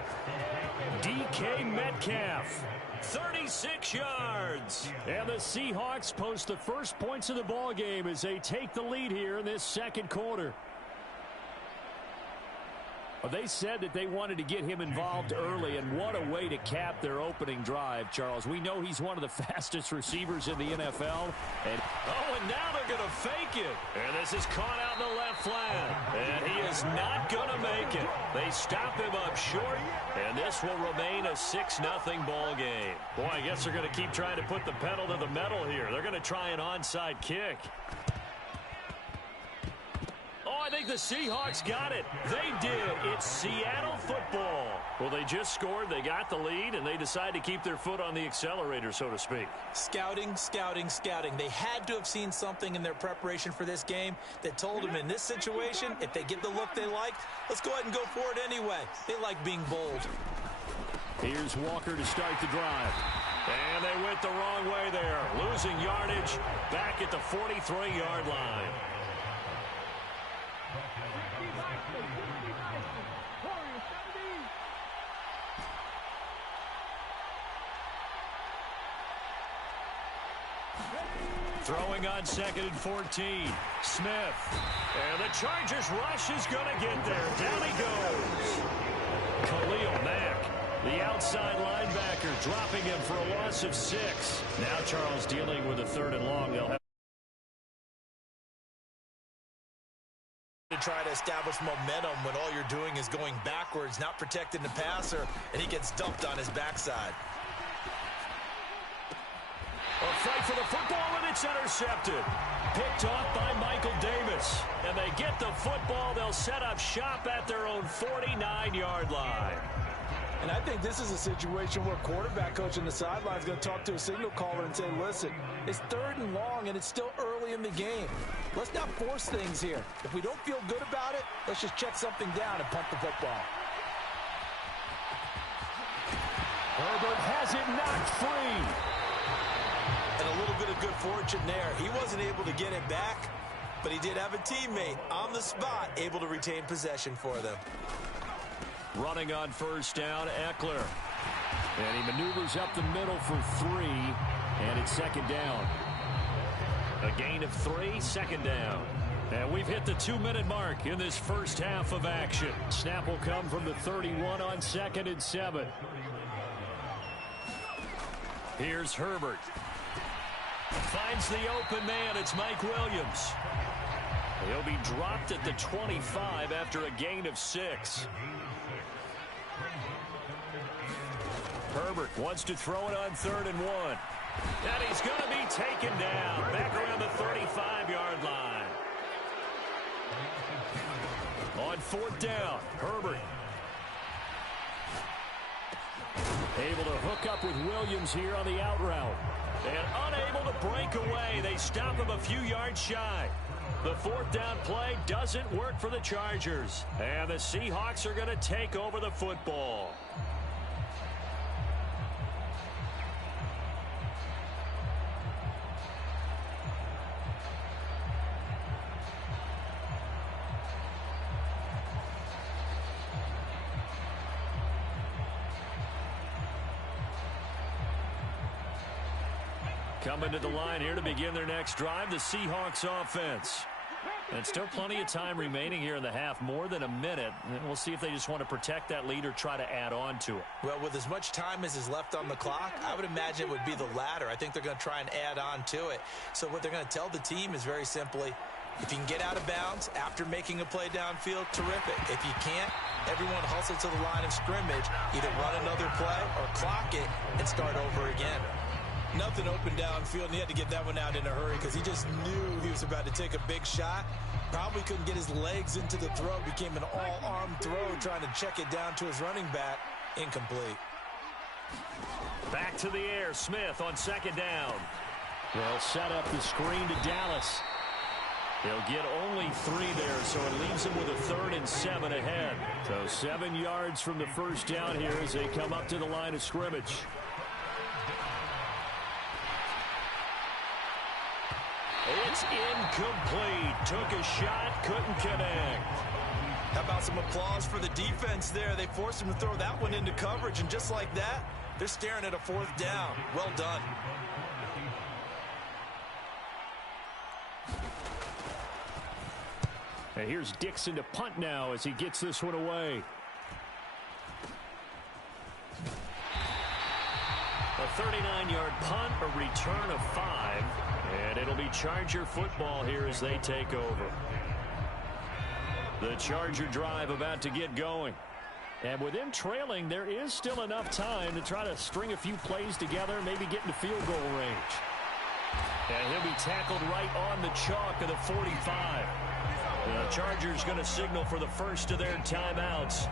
DK Metcalf. 36 yards. And the Seahawks post the first points of the ballgame as they take the lead here in this second quarter. They said that they wanted to get him involved early, and what a way to cap their opening drive, Charles. We know he's one of the fastest receivers in the NFL. And now they're going to fake it. And this is caught out in the left flat. And he is not going to make it. They stop him up short, and this will remain a 6-0 ball game. Boy, I guess they're going to keep trying to put the pedal to the metal here. They're going to try an onside kick. I think the Seahawks got it. They did. It's Seattle football. Well, they just scored. They got the lead, and they decide to keep their foot on the accelerator, so to speak. Scouting, scouting, scouting. They had to have seen something in their preparation for this game that told them in this situation, if they get the look they like, let's go ahead and go for it anyway. They like being bold. Here's Walker to start the drive. And they went the wrong way there. Losing yardage back at the 43-yard line. Throwing on 2nd and 14. Smith. And the Chargers rush is going to get there. Down he goes. Khalil Mack, the outside linebacker, dropping him for a loss of 6. Now Charles dealing with a 3rd and long. They'll have to try to establish momentum when all you're doing is going backwards, not protecting the passer, and he gets dumped on his backside. A fight for the football, and it's intercepted. Picked off by Michael Davis. And they get the football. They'll set up shop at their own 49-yard line. And I think this is a situation where quarterback coach on the sideline is going to talk to a signal caller and say, listen, it's 3rd and long, and it's still early in the game. Let's not force things here. If we don't feel good about it, let's just check something down and punt the football. Herbert has it knocked free. And a little bit of good fortune there. He wasn't able to get it back, but he did have a teammate on the spot able to retain possession for them. Running on first down, Eckler. And he maneuvers up the middle for 3, and it's second down. A gain of 3, second down. And we've hit the 2-minute mark in this first half of action. Snap will come from the 31 on 2nd and 7. Here's Herbert. Finds the open man. It's Mike Williams. He'll be dropped at the 25 after a gain of 6. Herbert wants to throw it on 3rd and 1. And he's going to be taken down back around the 35-yard line. On 4th down, Herbert. Able to hook up with Williams here on the out route. And unable to break away. They stop him a few yards shy. The 4th down play doesn't work for the Chargers. And the Seahawks are going to take over the football. Coming to the line here to begin their next drive, the Seahawks offense. And still plenty of time remaining here in the half, more than a minute. And we'll see if they just want to protect that lead or try to add on to it. Well, with as much time as is left on the clock, I would imagine it would be the latter. I think they're going to try and add on to it. So what they're going to tell the team is very simply, if you can get out of bounds after making a play downfield, terrific. If you can't, everyone hustle to the line of scrimmage, either run another play or clock it and start over again. Nothing open downfield, and he had to get that one out in a hurry because he just knew he was about to take a big shot. Probably couldn't get his legs into the throw. Became an all-arm throw trying to check it down to his running back. Incomplete. Back to the air. Smith on 2nd down. They'll set up the screen to Dallas. They'll get only 3 there, so it leaves them with a 3rd and 7 ahead. So 7 yards from the first down here as they come up to the line of scrimmage. It's incomplete. Took a shot, couldn't connect. How about some applause for the defense there? They forced him to throw that one into coverage, and just like that, they're staring at a 4th down. Well done. And here's Dixon to punt now as he gets this one away. A 39-yard punt, a return of 5. And it'll be Charger football here as they take over. The Charger drive about to get going. And with them trailing, there is still enough time to try to string a few plays together, maybe get into field goal range. And he'll be tackled right on the chalk of the 45. The Chargers going to signal for the first of their timeouts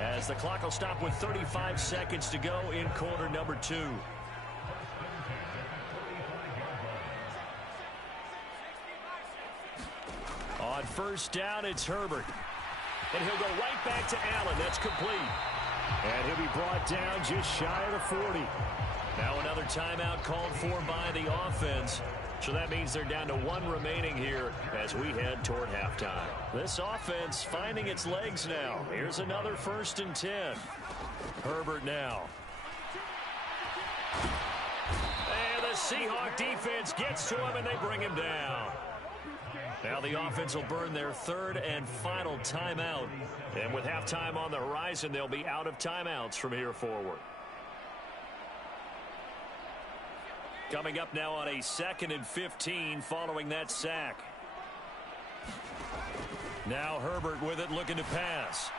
as the clock will stop with 35 seconds to go in quarter number 2. On first down, it's Herbert. And he'll go right back to Allen. That's complete. And he'll be brought down just shy of the 40. Now another timeout called for by the offense. So that means they're down to 1 remaining here as we head toward halftime. This offense finding its legs now. Here's another 1st and 10. Herbert now. And the Seahawk defense gets to him and they bring him down. Now the offense will burn their 3rd and final timeout. And with halftime on the horizon, they'll be out of timeouts from here forward. Coming up now on a 2nd and 15 following that sack. Now Herbert with it, looking to pass.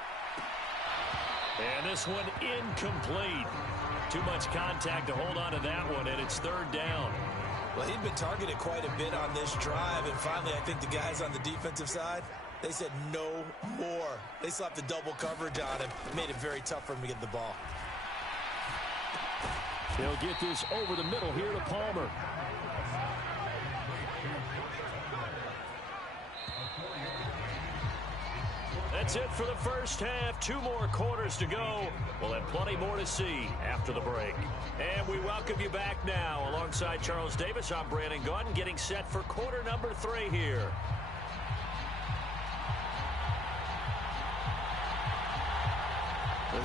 And this one incomplete. Too much contact to hold on to that one, and it's 3rd down. Well, he'd been targeted quite a bit on this drive, and finally I think the guys on the defensive side, they said no more. They slapped the double coverage on him, made it very tough for him to get the ball. They'll get this over the middle here to Palmer. That's it for the first half. 2 more quarters to go. We'll have plenty more to see after the break. And we welcome you back now. Alongside Charles Davis, I'm Brandon Gaunt, getting set for quarter number 3 here.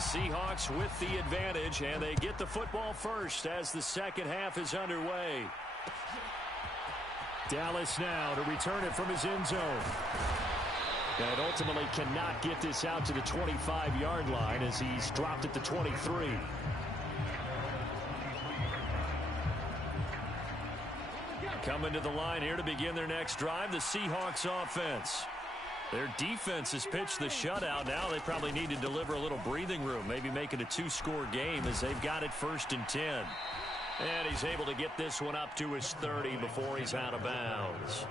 Seahawks with the advantage, and they get the football first as the second half is underway. Dallas now to return it from his end zone. And ultimately cannot get this out to the 25-yard line as he's dropped at the 23. Coming to the line here to begin their next drive, the Seahawks offense. Their defense has pitched the shutout. Now they probably need to deliver a little breathing room, maybe make it a two-score game as they've got it 1st and 10. And he's able to get this one up to his 30 before he's out of bounds.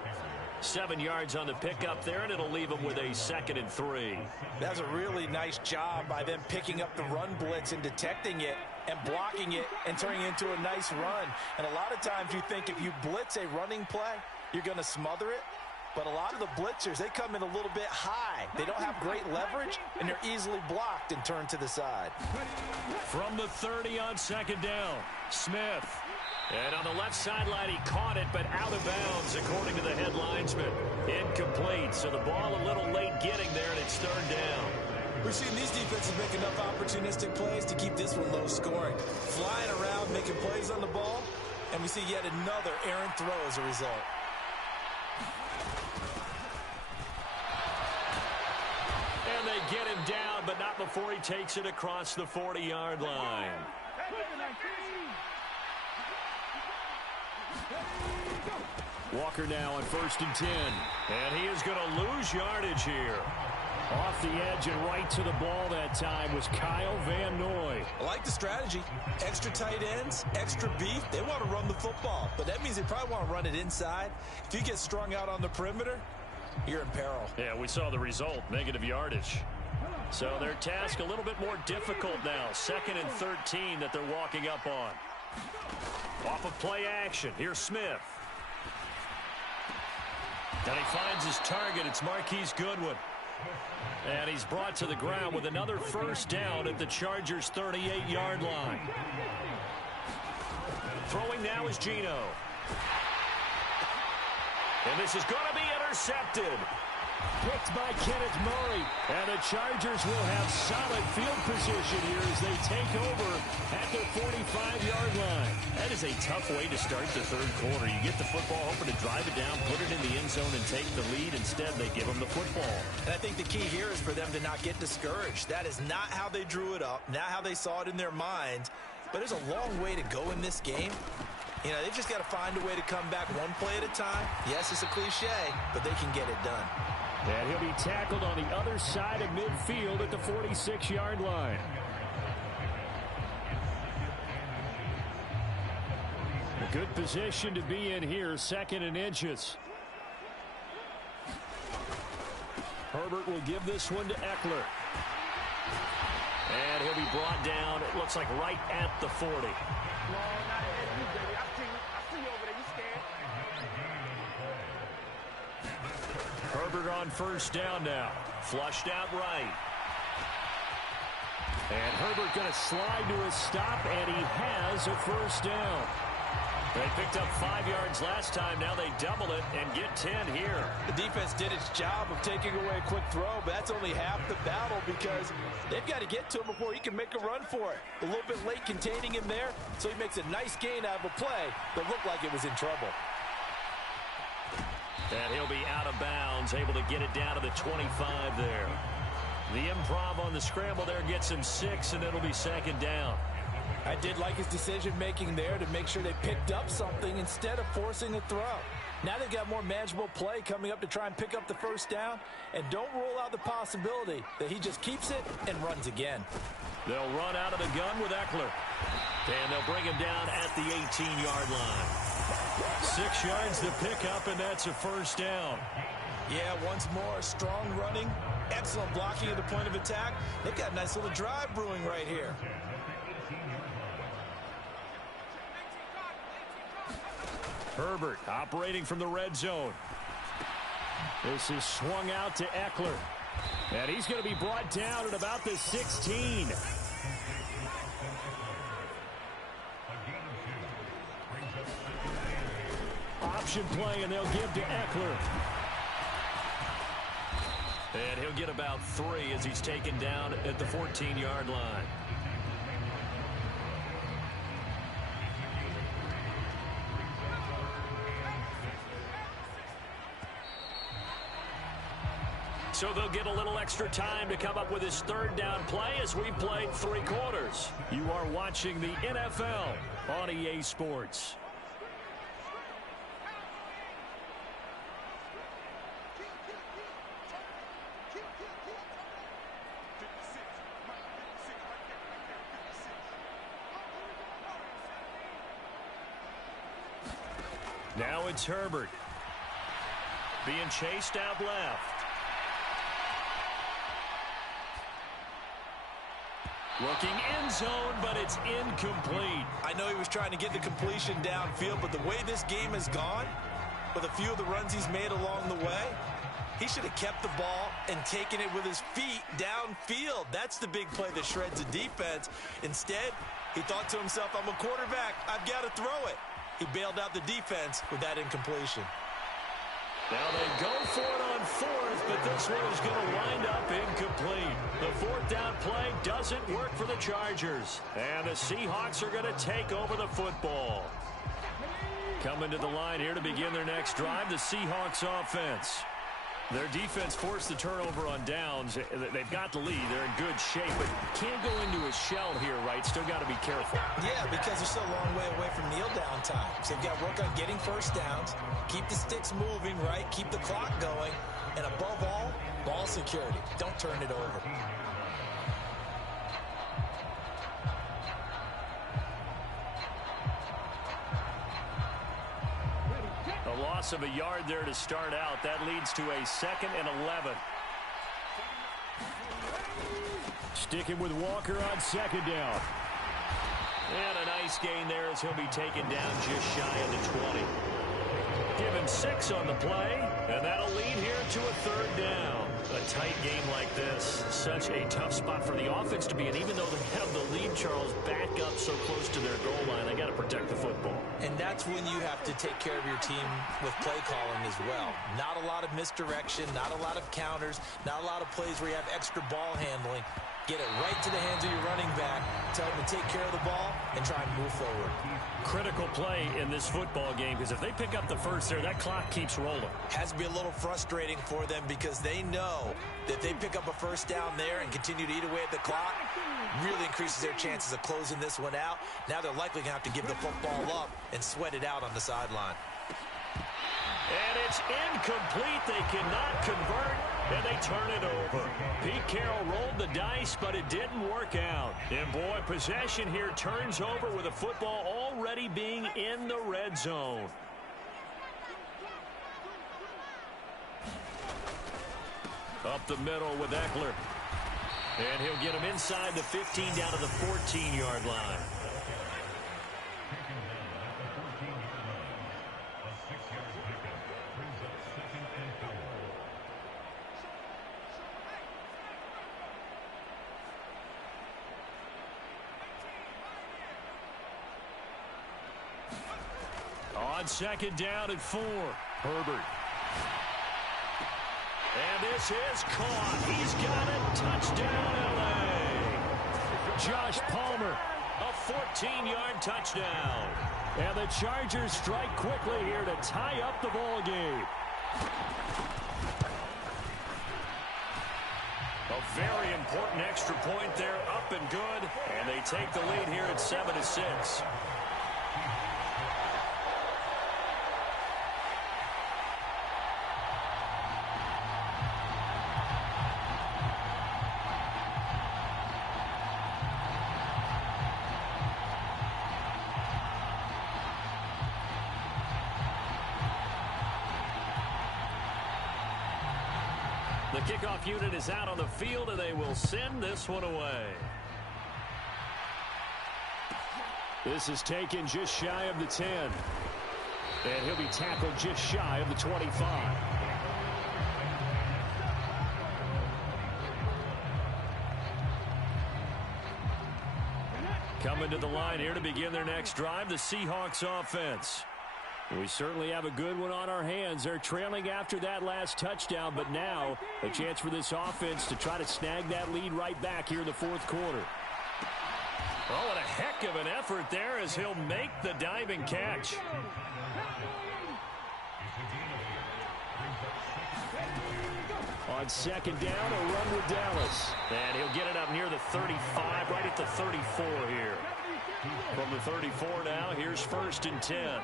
7 yards on the pickup there, and it'll leave him with a 2nd and 3. That's a really nice job by them picking up the run blitz and detecting it and blocking it and turning it into a nice run. And a lot of times you think if you blitz a running play, you're going to smother it. But a lot of the blitzers, they come in a little bit high. They don't have great leverage, and they're easily blocked and turned to the side. From the 30 on 2nd down, Smith. And on the left sideline, he caught it, but out of bounds, according to the head linesman. Incomplete, so the ball a little late getting there, and it's 3rd down. We've seen these defenses make enough opportunistic plays to keep this one low scoring. Flying around, making plays on the ball, and we see yet another errant throw as a result. And they get him down, but not before he takes it across the 40-yard line. Walker now on 1st and 10. And he is going to lose yardage here. Off the edge and right to the ball that time was Kyle Van Noy. I like the strategy. Extra tight ends, extra beef. They want to run the football, but that means they probably want to run it inside. If you get strung out on the perimeter, you're in peril. Yeah, we saw the result, negative yardage. So their task a little bit more difficult now. 2nd and 13 that they're walking up on. Off of play action. Here's Smith. And he finds his target. It's Marquise Goodwin. And he's brought to the ground with another 1st down at the Chargers' 38-yard line. Throwing now is Geno. And this is going to be intercepted. Picked by Kenneth Murray. And the Chargers will have solid field position here as they take over at their 45-yard line. That is a tough way to start the 3rd quarter. You get the football, hoping to drive it down, put it in the end zone, and take the lead. Instead, they give them the football. And I think the key here is for them to not get discouraged. That is not how they drew it up, not how they saw it in their minds. But there's a long way to go in this game. You know, they've just got to find a way to come back one play at a time. Yes, it's a cliche, but they can get it done. And he'll be tackled on the other side of midfield at the 46-yard line. A good position to be in here, 2nd and inches. Herbert will give this one to Eckler. And he'll be brought down, it looks like right at the 40. Herbert on 1st down now. Flushed out right. And Herbert going to slide to a stop, and he has a 1st down. They picked up 5 yards last time. Now they double it and get 10 here. The defense did its job of taking away a quick throw, but that's only half the battle because they've got to get to him before he can make a run for it. A little bit late containing him there, so he makes a nice gain out of a play that looked like it was in trouble. And he'll be out of bounds, able to get it down to the 25 there. The improv on the scramble there gets him 6, and it'll be 2nd down. I did like his decision-making there to make sure they picked up something instead of forcing a throw. Now they've got more manageable play coming up to try and pick up the 1st down, and don't rule out the possibility that he just keeps it and runs again. They'll run out of the gun with Eckler, and they'll bring him down at the 18-yard line. 6 yards to pick up, and that's a 1st down. Yeah, once more, strong running, excellent blocking at the point of attack. They've got a nice little drive brewing right here. Herbert operating from the red zone. This is swung out to Eckler. And he's going to be brought down at about the 16. Option play, and they'll give to Eckler. And he'll get about 3 as he's taken down at the 14-yard line. So they'll get a little extra time to come up with his third down play as we've played 3 quarters. You are watching the NFL on EA Sports. Now it's Herbert. Being chased out left. Looking end zone, but it's incomplete. I know he was trying to get the completion downfield, but the way this game has gone, with a few of the runs he's made along the way, he should have kept the ball and taken it with his feet downfield. That's the big play that shreds the defense. Instead, he thought to himself, I'm a quarterback. I've got to throw it. He bailed out the defense with that incompletion. Now they go for it on 4th, but this one is going to wind up incomplete. The 4th down play doesn't work for the Chargers. And the Seahawks are going to take over the football. Coming to the line here to begin their next drive, the Seahawks offense. Their defense forced the turnover on downs. They've got the lead. They're in good shape, but can't go into a shell here, right? Still got to be careful. Yeah, because they're still a long way away from kneel down time. So they've got to work on getting first downs, keep the sticks moving, right? Keep the clock going. And above all, ball security. Don't turn it over. A loss of a yard there to start out. That leads to a 2nd and 11. Sticking with Walker on 2nd down. And a nice gain there as he'll be taken down just shy of the 20. Give him 6 on the play, and that'll lead here to a 3rd down. A tight game like this, such a tough spot for the offense to be in. Even though they have the lead, Charles, back up so close to their goal line, they got to protect the football. And that's when you have to take care of your team with play calling as well. Not a lot of misdirection, not a lot of counters, not a lot of plays where you have extra ball handling. Get it right to the hands of your running back, tell him to take care of the ball, and try and move forward. Critical play in this football game, because if they pick up the first there, that clock keeps rolling. Has to be a little frustrating for them because they know that they pick up a first down there and continue to eat away at the clock, really increases their chances of closing this one out. Now they're likely going to have to give the football up and sweat it out on the sideline. And it's incomplete. They cannot convert, and they turn it over. Pete Carroll rolled the dice, but it didn't work out. And, boy, possession here turns over with the football already being in the red zone. Up the middle with Eckler. And he'll get him inside the 15 down to the 14-yard line. On 2nd down and 4, Herbert. And this is caught. He's got it. Touchdown, L.A. Josh Palmer, a 14-yard touchdown. And the Chargers strike quickly here to tie up the ball game. A very important extra point there, up and good. And they take the lead here at 7-6. The kickoff unit is out on the field, and they will send this one away. This is taken just shy of the 10. And he'll be tackled just shy of the 25. Coming to the line here to begin their next drive, the Seahawks offense. We certainly have a good one on our hands. They're trailing after that last touchdown, but now a chance for this offense to try to snag that lead right back here in the fourth quarter. Oh, what a heck of an effort there as he'll make the diving catch. On second down, a run with Dallas. And he'll get it up near the 35, right at the 34 here. From the 34 now, here's 1st and 10.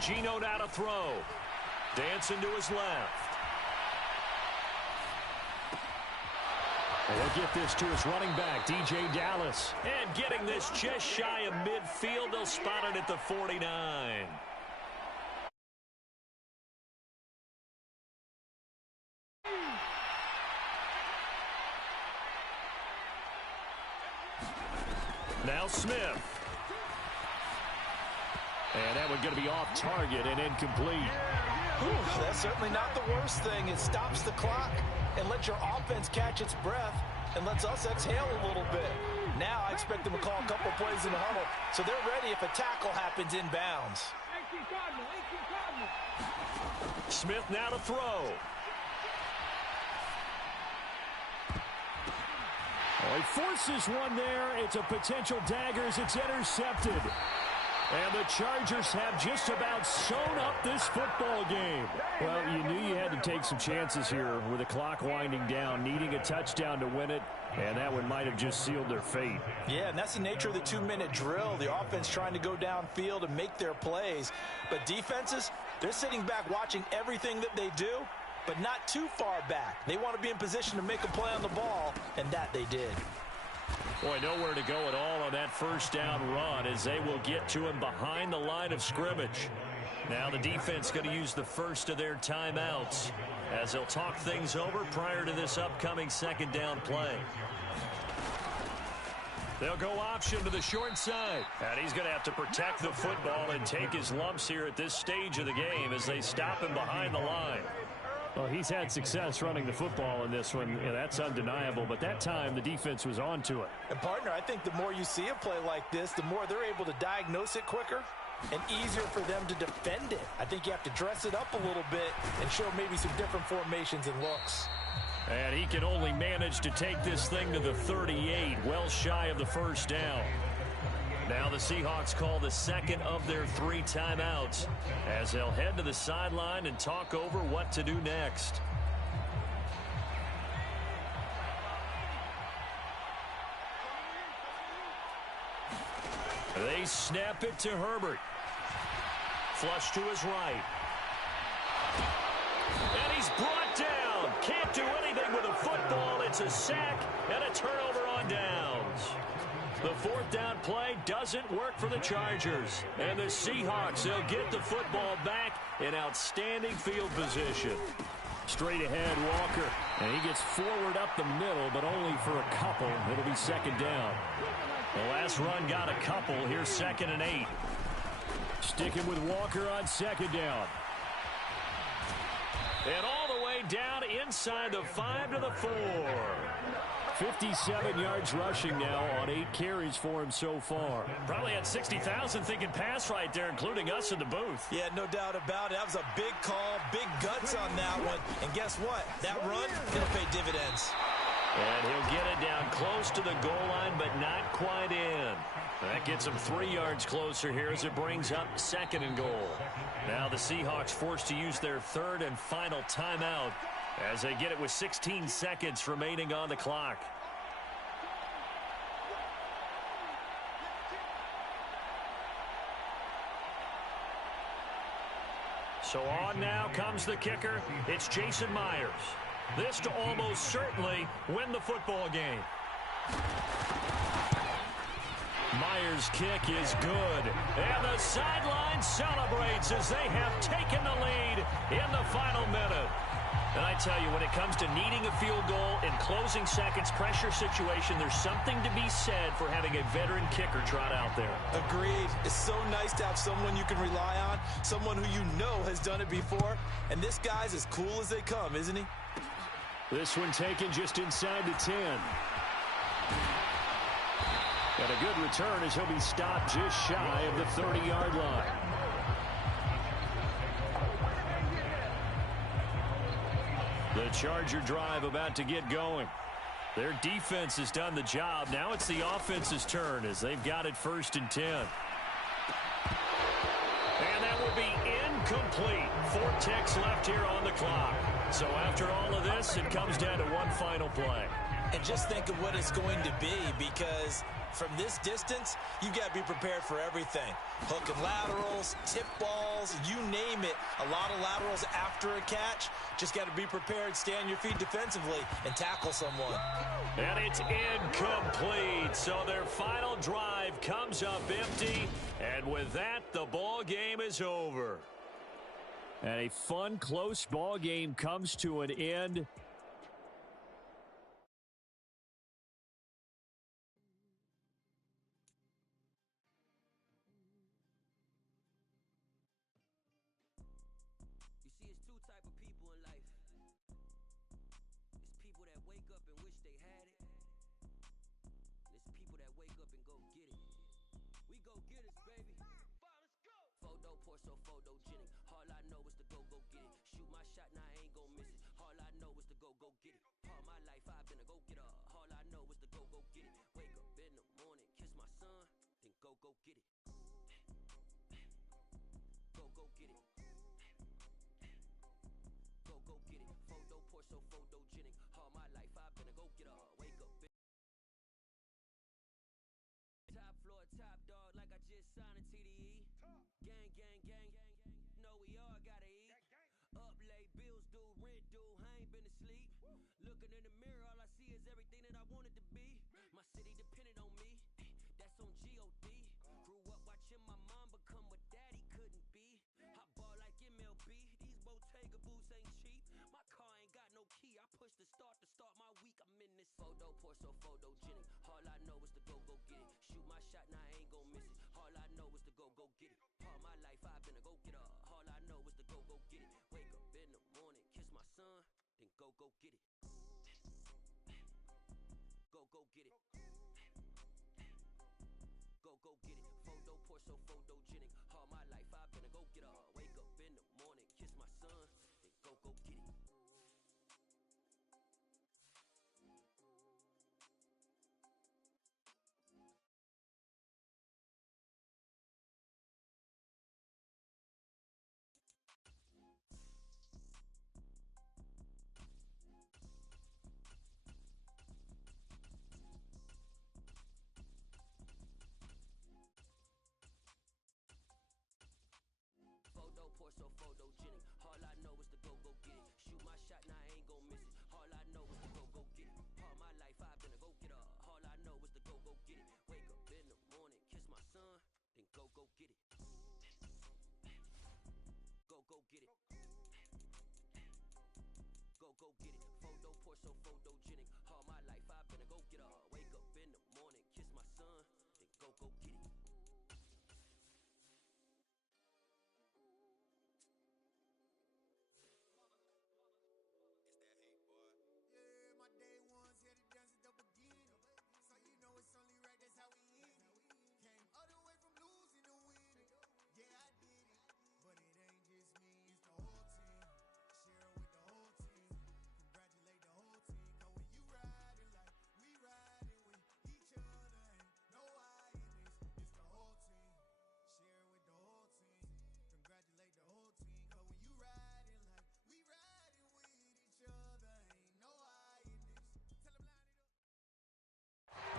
Geno now to throw. Dancing to his left. And he'll get this to his running back, DJ Dallas. And getting this just shy of midfield. They'll spot it at the 49. Now Smith. And that one going to be off target and incomplete. That's certainly not the worst thing. It stops the clock and lets your offense catch its breath and lets us exhale a little bit. Now I expect them to call a couple plays in the huddle, so they're ready if a tackle happens inbounds. Smith now to throw. Oh, he forces one there. It's a potential dagger as it's intercepted. And the Chargers have just about sewn up this football game. Well, you knew you had to take some chances here with the clock winding down, needing a touchdown to win it, and that one might have just sealed their fate. Yeah, and that's the nature of the 2-minute drill. The offense trying to go downfield and make their plays. But defenses, they're sitting back watching everything that they do, but not too far back. They want to be in position to make a play on the ball, and that they did. Boy, nowhere to go at all on that first down run as they will get to him behind the line of scrimmage. Now the defense going to use the first of their timeouts as they'll talk things over prior to this upcoming second down play. They'll go option to the short side. And he's going to have to protect the football and take his lumps here at this stage of the game as they stop him behind the line. Well, he's had success running the football in this one. Yeah, that's undeniable. But that time, the defense was on to it. And, partner, I think the more you see a play like this, the more they're able to diagnose it quicker and easier for them to defend it. I think you have to dress it up a little bit and show maybe some different formations and looks. And he can only manage to take this thing to the 38, well shy of the first down. Now the Seahawks call the second of their 3 timeouts as they'll head to the sideline and talk over what to do next. They snap it to Herbert. Flush to his right. And he's brought down. Can't do anything with a football. It's a sack and a turnover on downs. The 4th down play doesn't work for the Chargers. And the Seahawks, they'll get the football back in outstanding field position. Straight ahead, Walker. And he gets forward up the middle, but only for a couple. It'll be second down. The last run got a couple. Here's 2nd and 8. Sticking with Walker on second down. And all the way down inside the 5 to the 4. 57 yards rushing now on 8 carries for him so far. Probably had 60,000 thinking pass right there, including us in the booth. Yeah, no doubt about it. That was a big call, big guts on that one. And guess what? That run, it'll pay dividends. And he'll get it down close to the goal line, but not quite in. That gets him 3 yards closer here as it brings up 2nd and goal. Now the Seahawks forced to use their 3rd and final timeout as they get it with 16 seconds remaining on the clock. So on now comes the kicker. It's Jason Myers. This to almost certainly win the football game. Myers' kick is good. And the sideline celebrates as they have taken the lead in the final minute. And I tell you, when it comes to needing a field goal in closing seconds, pressure situation, there's something to be said for having a veteran kicker trot out there. Agreed. It's so nice to have someone you can rely on, someone who you know has done it before. And this guy's as cool as they come, isn't he? This one taken just inside the 10. And a good return as he'll be stopped just shy of the 30-yard line. The Charger drive about to get going. Their defense has done the job. Now it's the offense's turn as they've got it 1st and 10. And that will be incomplete. 4 ticks left here on the clock. So after all of this, it comes down to one final play. And just think of what it's going to be, because from this distance, you've got to be prepared for everything. Hook and laterals, tip balls, you name it. A lot of laterals after a catch. Just got to be prepared, stay on your feet defensively, and tackle someone. And it's incomplete. So their final drive comes up empty. And with that, the ball game is over. And a fun, close ball game comes to an end.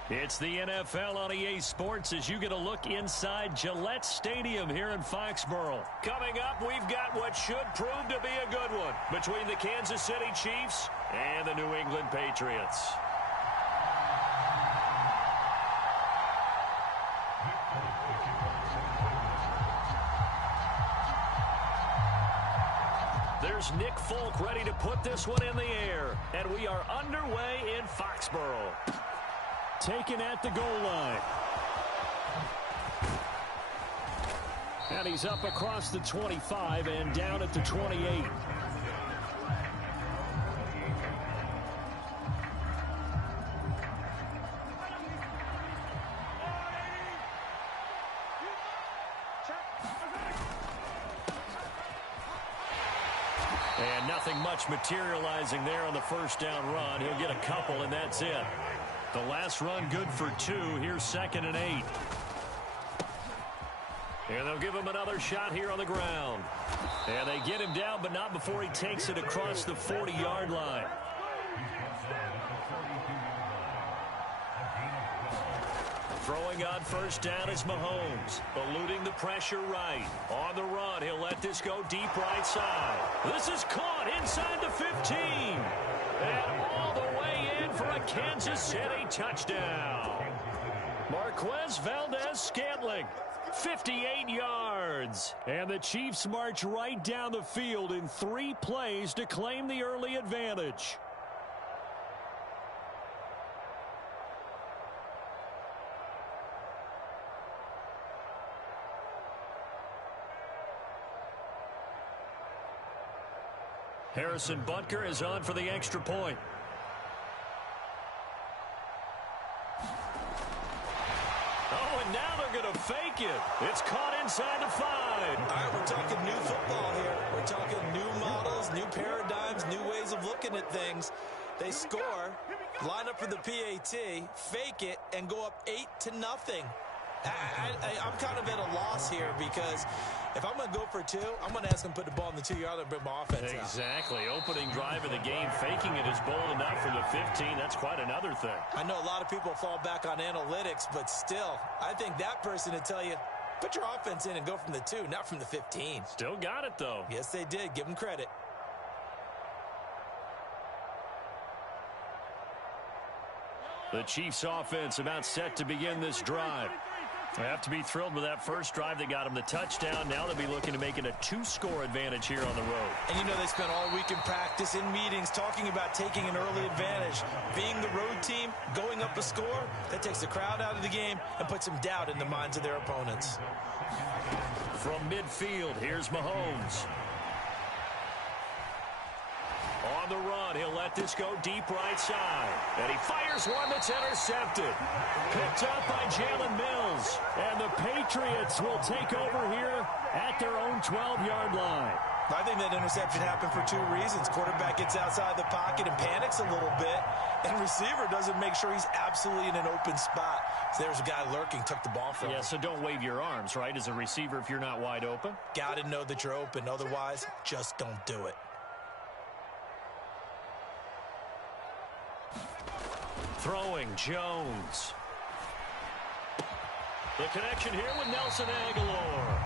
It's the NFL on EA Sports as you get a look inside Gillette Stadium here in Foxborough. Coming up, we've got what should prove to be a good one between the Kansas City Chiefs and the New England Patriots. There's Nick Folk ready to put this one in the air. And we are underway in Foxborough. Taken at the goal line. And he's up across the 25 and down at the 28. And nothing much materializing there on the first down run. He'll get a couple, and that's it. The last run good for 2. Here's 2nd and 8. And they'll give him another shot here on the ground. And they get him down, but not before he takes it across the 40-yard line. Throwing on first down is Mahomes. Eluding the pressure right. On the run, he'll let this go deep right side. This is caught inside the 15. And all the way in for a Kansas City touchdown. Marquez Valdez-Scantling. 58 yards. And the Chiefs march right down the field in 3 plays to claim the early advantage. Harrison Butker is on for the extra point. Oh, and now they're going to fake it. It's caught inside the 5. All right, we're talking new football here. We're talking new models, new paradigms, new ways of looking at things. They score, line up for the PAT, fake it, and go up 8-0. I'm kind of at a loss here because if I'm going to go for 2, I'm going to ask him to put the ball in the 2-yard line and bring my offense out. Exactly. Opening drive of the game, faking it is bold enough from the 15. That's quite another thing. I know a lot of people fall back on analytics, but still, I think that person would tell you, put your offense in and go from the 2, not from the 15. Still got it, though. Yes, they did. Give them credit. The Chiefs offense about set to begin this drive. They have to be thrilled with that first drive that got them the touchdown. Now they'll be looking to make it a 2-score advantage here on the road. And you know they spent all week in practice, in meetings, talking about taking an early advantage. Being the road team, going up a score, that takes the crowd out of the game and puts some doubt in the minds of their opponents. From midfield, here's Mahomes. On the run, he'll let this go deep right side. And he fires one that's intercepted. Picked up by Jalen Mills. And the Patriots will take over here at their own 12-yard line. I think that interception happened for 2 reasons. Quarterback gets outside the pocket and panics a little bit. And receiver doesn't make sure he's absolutely in an open spot. So there's a guy lurking, took the ball from him. Yeah, so don't wave your arms, right, as a receiver if you're not wide open. Got to know that you're open. Otherwise, just don't do it. Throwing, Jones. The connection here with Nelson Aguilar.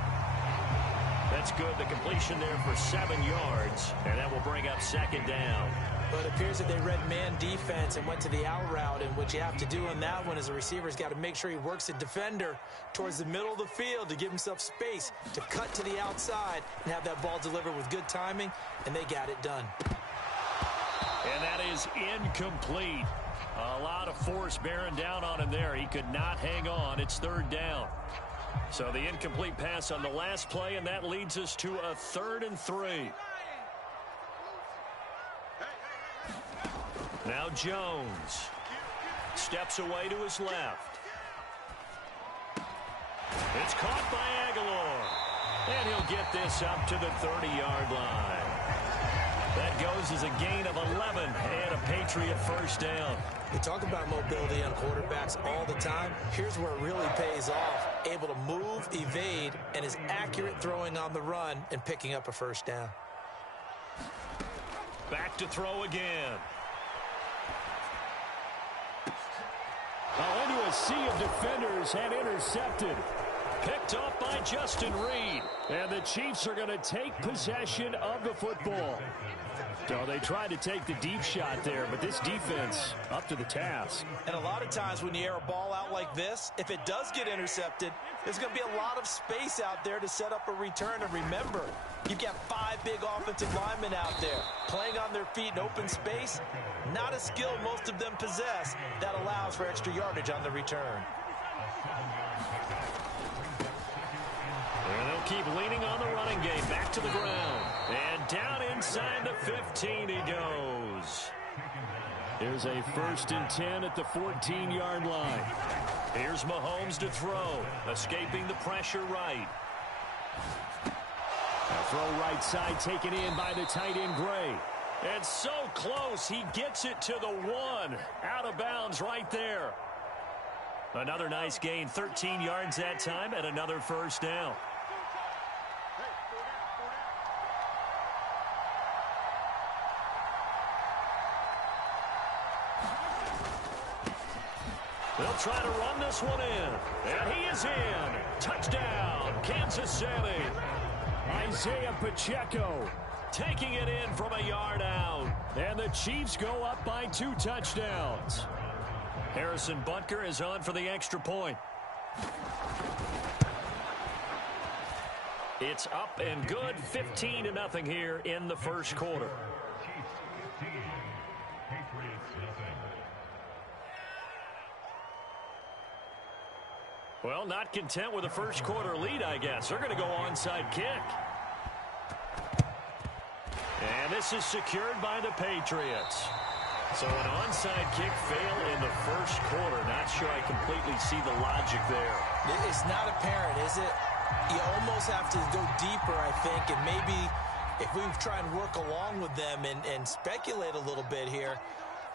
That's good. The completion there for 7 yards. And that will bring up 2nd down. But it appears that they read man defense and went to the out route. And what you have to do on that one is a receiver's got to make sure he works the defender towards the middle of the field to give himself space to cut to the outside and have that ball delivered with good timing. And they got it done. And that is incomplete. A lot of force bearing down on him there. He could not hang on. It's 3rd down. So the incomplete pass on the last play, and that leads us to a 3rd and 3. Now Jones steps away to his left. It's caught by Aguilar. And he'll get this up to the 30-yard line. That goes as a gain of 11 and a Patriot first down. We talk about mobility on quarterbacks all the time. Here's where it really pays off. Able to move, evade, and is accurate throwing on the run and picking up a first down. Back to throw again. Into a sea of defenders and intercepted. Picked up by Justin Reed. And the Chiefs are going to take possession of the football. So they tried to take the deep shot there, but this defense up to the task. And a lot of times when you air a ball out like this, if it does get intercepted, there's going to be a lot of space out there to set up a return. And remember, you've got 5 big offensive linemen out there playing on their feet in open space. Not a skill most of them possess that allows for extra yardage on the return. And they'll keep leaning on the running game. Back to the ground. And down inside the 15 he goes. Here's a 1st and 10 at the 14-yard line. Here's Mahomes to throw. Escaping the pressure right. A throw right side taken in by the tight end Gray. And so close, he gets it to the 1. Out of bounds right there. Another nice gain, 13 yards that time, and another 1st down. They'll try to run this one in. And he is in. Touchdown, Kansas City. Isaiah Pacheco taking it in from a yard out. And the Chiefs go up by 2 touchdowns. Harrison Butker is on for the extra point. It's up and good, 15-0 here in the 1st quarter. Well, not content with a 1st quarter lead, I guess. They're going to go onside kick. And this is secured by the Patriots. So an onside kick fail in the 1st quarter. Not sure I completely see the logic there. It's not apparent, is it? You almost have to go deeper, I think, and maybe if we try and work along with them and speculate a little bit here,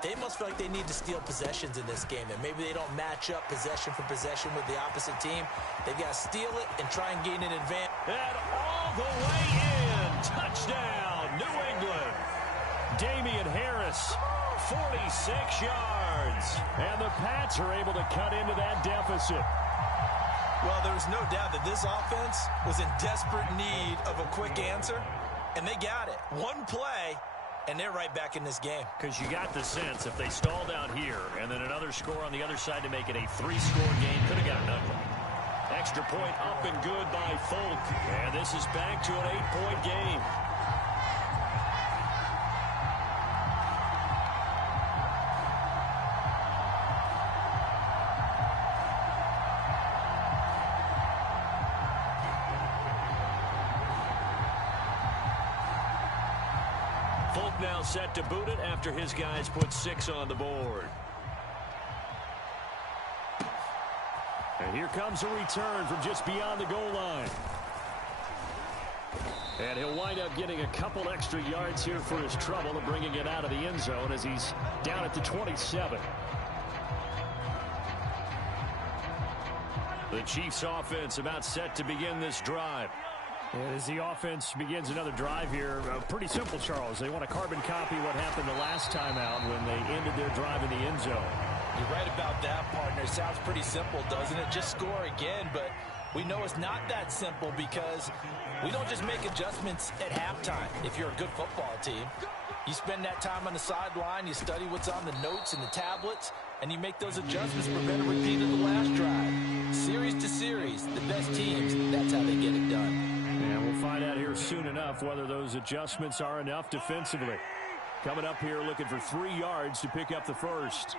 they must feel like they need to steal possessions in this game, and maybe they don't match up possession for possession with the opposite team. They've got to steal it and try and gain an advantage. And all the way in. Touchdown, New England. Damian Harris, 46 yards. And the Pats are able to cut into that deficit. Well, there's no doubt that this offense was in desperate need of a quick answer, and they got it. One play, and they're right back in this game. Because you got the sense if they stalled out here and then another score on the other side to make it a 3-score game, could have gotten ugly. Extra point up and good by Folk. And this is back to an 8-point game. Folk now set to boot it after his guys put 6 on the board. And here comes a return from just beyond the goal line. And he'll wind up getting a couple extra yards here for his trouble and bringing it out of the end zone as he's down at the 27. The Chiefs offense about set to begin this drive. And as the offense begins another drive here, pretty simple, Charles. They want to carbon copy what happened the last time out when they ended their drive in the end zone. You're right about that, partner. Sounds pretty simple, doesn't it? Just score again, but we know it's not that simple because we don't just make adjustments at halftime if you're a good football team. You spend that time on the sideline, you study what's on the notes and the tablets, and you make those adjustments to prevent a repeat of the last drive. Series to series, the best teams, that's how they get it done. And we'll find out here soon enough whether those adjustments are enough defensively. Coming up here looking for 3 yards to pick up the first.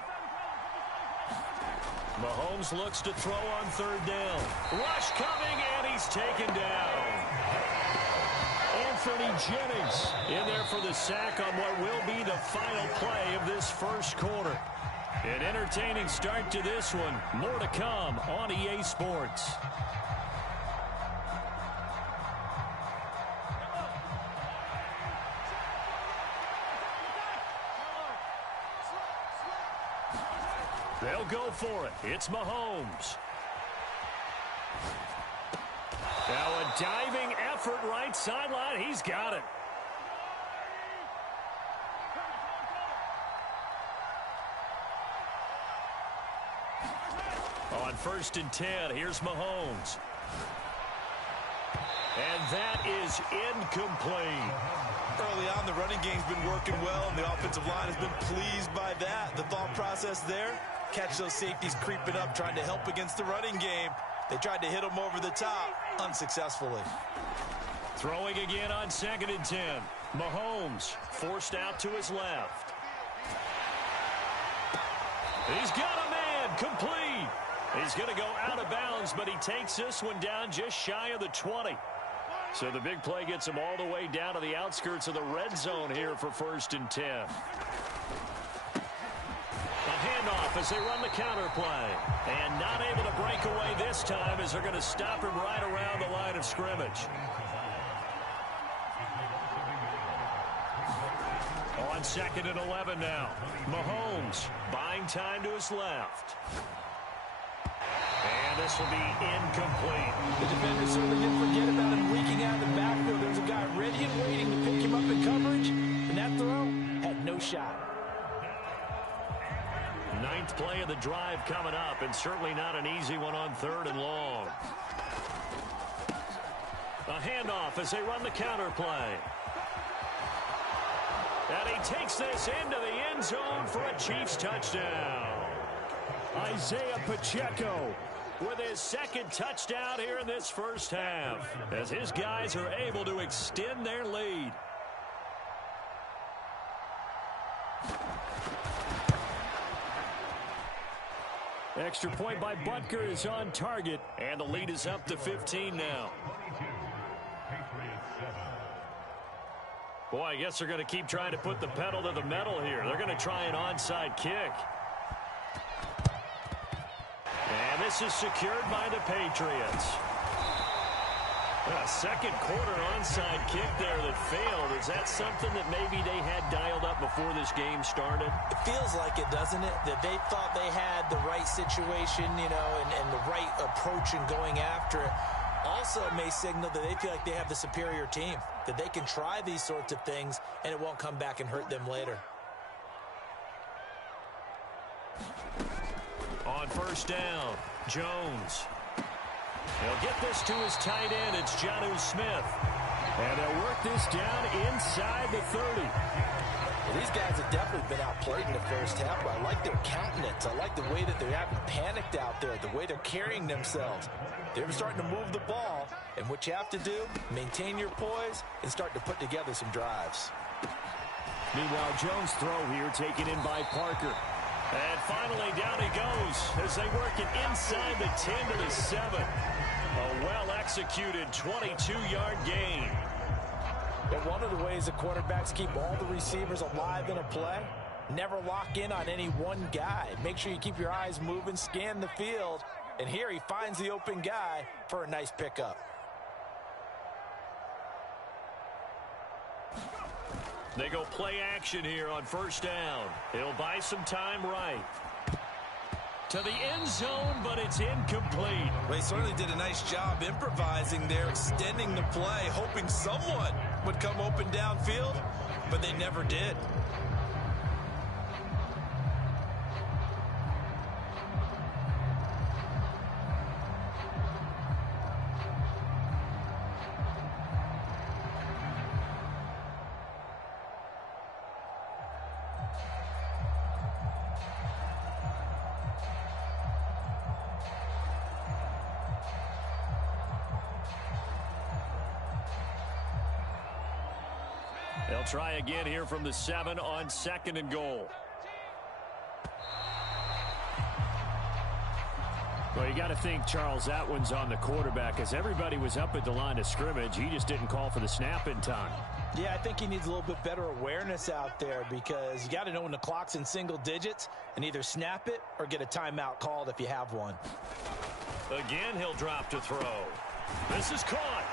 Mahomes looks to throw on 3rd down. Rush coming, and he's taken down. Anthony Jennings in there for the sack on what will be the final play of this 1st quarter. An entertaining start to this one. More to come on EA Sports. They'll go for it. It's Mahomes. Now a diving effort right sideline. He's got it. On 1st and 10, here's Mahomes. And that is incomplete. Early on, the running game's been working well, and the offensive line has been pleased by that. The thought process there, catch those safeties creeping up, trying to help against the running game. They tried to hit them over the top, unsuccessfully. Throwing again on 2nd and 10. Mahomes forced out to his left. He's got a man, complete. He's going to go out of bounds, but he takes this one down just shy of the 20. So the big play gets him all the way down to the outskirts of the red zone here for 1st and 10. A handoff as they run the counter play. And not able to break away this time as they're going to stop him right around the line of scrimmage. On 2nd and 11 now. Mahomes buying time to his left. And this will be incomplete. The defender certainly didn't forget about him leaking out of the backfield. There was a guy ready and waiting to pick him up in coverage. And that throw had no shot. 9th play of the drive coming up, and certainly not an easy one on 3rd and long. A handoff as they run the counter play. And he takes this into the end zone for a Chiefs touchdown. Isaiah Pacheco with his 2nd touchdown here in this first half, as his guys are able to extend their lead. Extra point by Butker is on target, and the lead is up to 15 now. Boy, I guess they're going to keep trying to put the pedal to the metal here. They're going to try an onside kick. And this is secured by the Patriots. A 2nd quarter onside kick there that failed. Is that something that maybe they had dialed up before this game started? It feels like it, doesn't it? That they thought they had the right situation, you know, and the right approach in going after it. Also may signal that they feel like they have the superior team, that they can try these sorts of things and it won't come back and hurt them later. On 1st down, Jones. He'll get this to his tight end. It's Jonnu Smith. And they'll work this down inside the 30. Well, these guys have definitely been outplayed in the first half, but I like their countenance. I like the way that they haven't panicked out there, the way they're carrying themselves. They're starting to move the ball, and what you have to do, maintain your poise and start to put together some drives. Meanwhile, Jones' throw here taken in by Parker. And finally, down he goes as they work it inside the 10 to the 7. A well-executed 22-yard gain. But one of the ways the quarterbacks keep all the receivers alive in a play, never lock in on any one guy. Make sure you keep your eyes moving, scan the field, and here he finds the open guy for a nice pickup. They go play action here on 1st down. He'll buy some time right. To the end zone, but it's incomplete. Well, he certainly did a nice job improvising there, extending the play, hoping someone would come open downfield, but they never did. They'll try again here from the 7 on 2nd and goal. Well, you got to think, Charles, that one's on the quarterback, as everybody was up at the line of scrimmage. He just didn't call for the snap in time. Yeah, I think he needs a little bit better awareness out there, because you got to know when the clock's in single digits and either snap it or get a timeout called if you have one. Again, he'll drop to throw. This is caught.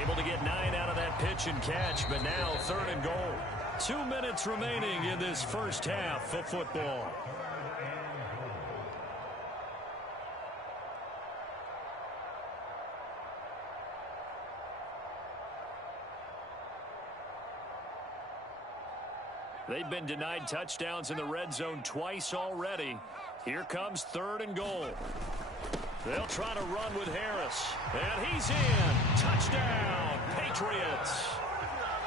Able to get 9 out of that pitch and catch, but now 3rd and goal. 2 minutes remaining in this first half of football. They've been denied touchdowns in the red zone twice already. Here comes 3rd and goal. They'll try to run with Harris. And he's in. Touchdown, Patriots.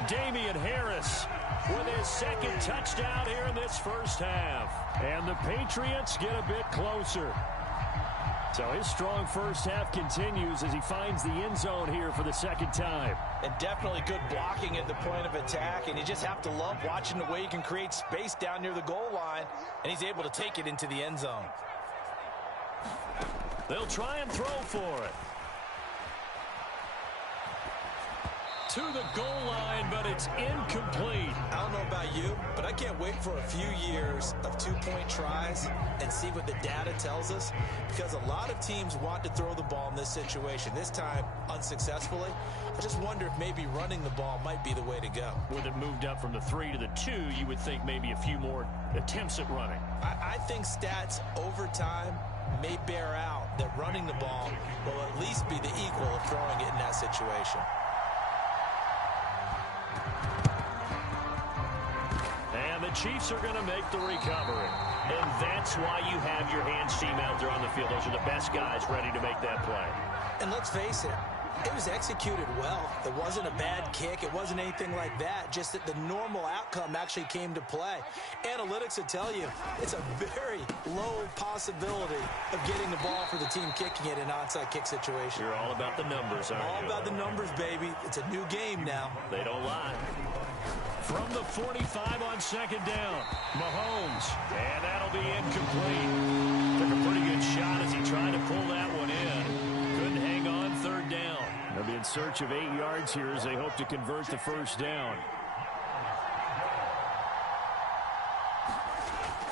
Damian Harris with his second touchdown here in this first half. And the Patriots get a bit closer. So his strong first half continues as he finds the end zone here for the second time. And definitely good blocking at the point of attack. And you just have to love watching the way he can create space down near the goal line. And he's able to take it into the end zone. They'll try and throw for it. To the goal line, but it's incomplete. I don't know about you, but I can't wait for a few years of two-point tries and see what the data tells us, because a lot of teams want to throw the ball in this situation. This time, unsuccessfully. I just wonder if maybe running the ball might be the way to go. With it moved up from the 3 to the 2, you would think maybe a few more attempts at running. I think stats over time may bear out that running the ball will at least be the equal of throwing it in that situation. And the Chiefs are going to make the recovery. And that's why you have your hands team out there on the field. Those are the best guys ready to make that play. And let's face it, it was executed well. It wasn't a bad kick. It wasn't anything like that. Just that the normal outcome actually came to play. Analytics will tell you it's a very low possibility of getting the ball for the team kicking it in an onside kick situation. You're all about the numbers, aren't you? All about the numbers, baby. It's a new game now. They don't lie. From the 45 on second down, Mahomes. And that'll be incomplete. Took a pretty good shot as he tried to pull that one in. Couldn't hang on third down. They'll be in search of 8 yards here as they hope to convert the first down.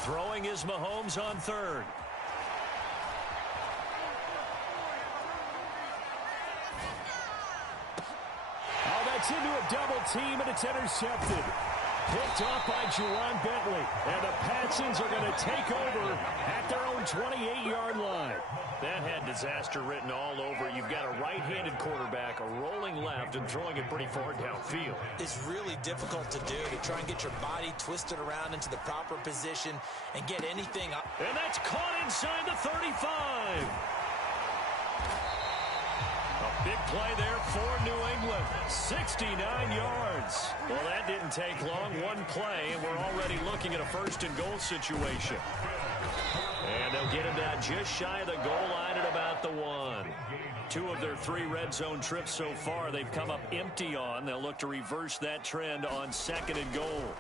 Throwing is Mahomes on third. It's into a double team, and it's intercepted. Picked off by Juwan Bentley. And the Patsons are going to take over at their own 28-yard line. That had disaster written all over. You've got a right-handed quarterback, a rolling left, and throwing it pretty far downfield. It's really difficult to do, to try and get your body twisted around into the proper position and get anything up. And that's caught inside the 35. A big play there for New England. 69 yards. Well, that didn't take long. One play, and we're already looking at a first-and-goal situation. And they'll get him down just shy of the goal line at about the 1. 2 of their 3 red zone trips so far they've come up empty on. They'll look to reverse that trend on second and goal.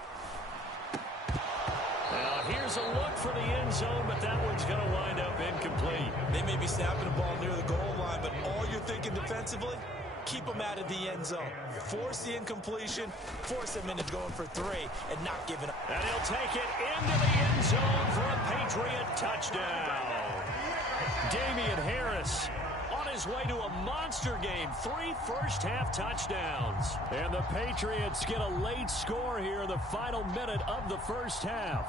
Now, here's a look for the end zone, but that one's going to wind up incomplete. They may be snapping the ball near the goal line, but all you're thinking defensively, keep them out of the end zone. Force the incompletion, force them into going for 3, and not giving up. And he'll take it into the end zone for a Patriot touchdown. Damian Harris on his way to a monster game. 3 first-half touchdowns. And the Patriots get a late score here in the final minute of the first half.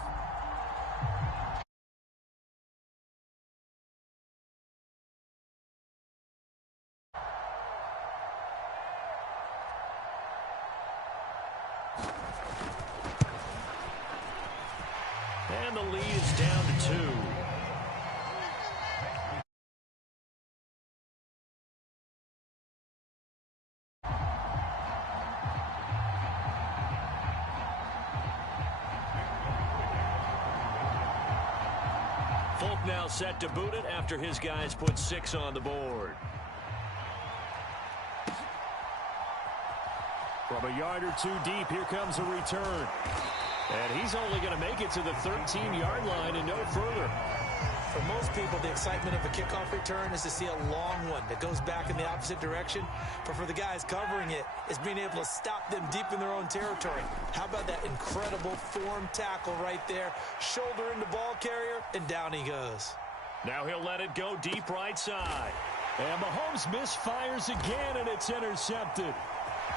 And the lead is down to 2. Folk now set to boot it after his guys put 6 on the board. From a yard or 2 deep, here comes a return. And he's only going to make it to the 13-yard line and no further. For most people, the excitement of a kickoff return is to see a long one that goes back in the opposite direction. But for the guys covering it, it's being able to stop them deep in their own territory. How about that incredible form tackle right there? Shoulder into ball carrier, and down he goes. Now he'll let it go deep right side. And Mahomes misfires again, and it's intercepted.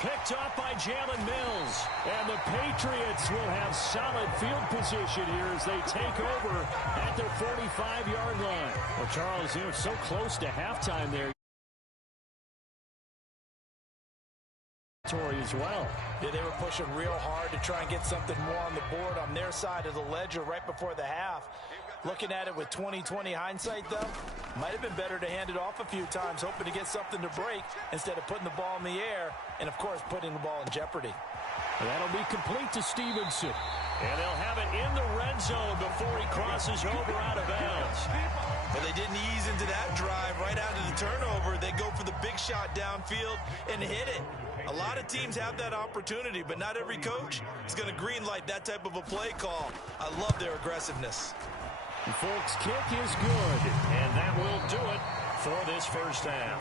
Picked off by Jalen Mills. And the Patriots will have solid field position here as they take over at their 45-yard line. Well, Charles, you know, so close to halftime there. As well. Yeah, they were pushing real hard to try and get something more on the board on their side of the ledger right before the half. Looking at it with 20/20 hindsight, though, might have been better to hand it off a few times, hoping to get something to break instead of putting the ball in the air and, of course, putting the ball in jeopardy. That'll be complete to Stevenson. And they'll have it in the red zone before he crosses over out of bounds. Well, they didn't ease into that drive right out of the turnover. They go for the big shot downfield and hit it. A lot of teams have that opportunity, but not every coach is going to greenlight that type of a play call. I love their aggressiveness. The Folks' kick is good, and that will do it for this first half.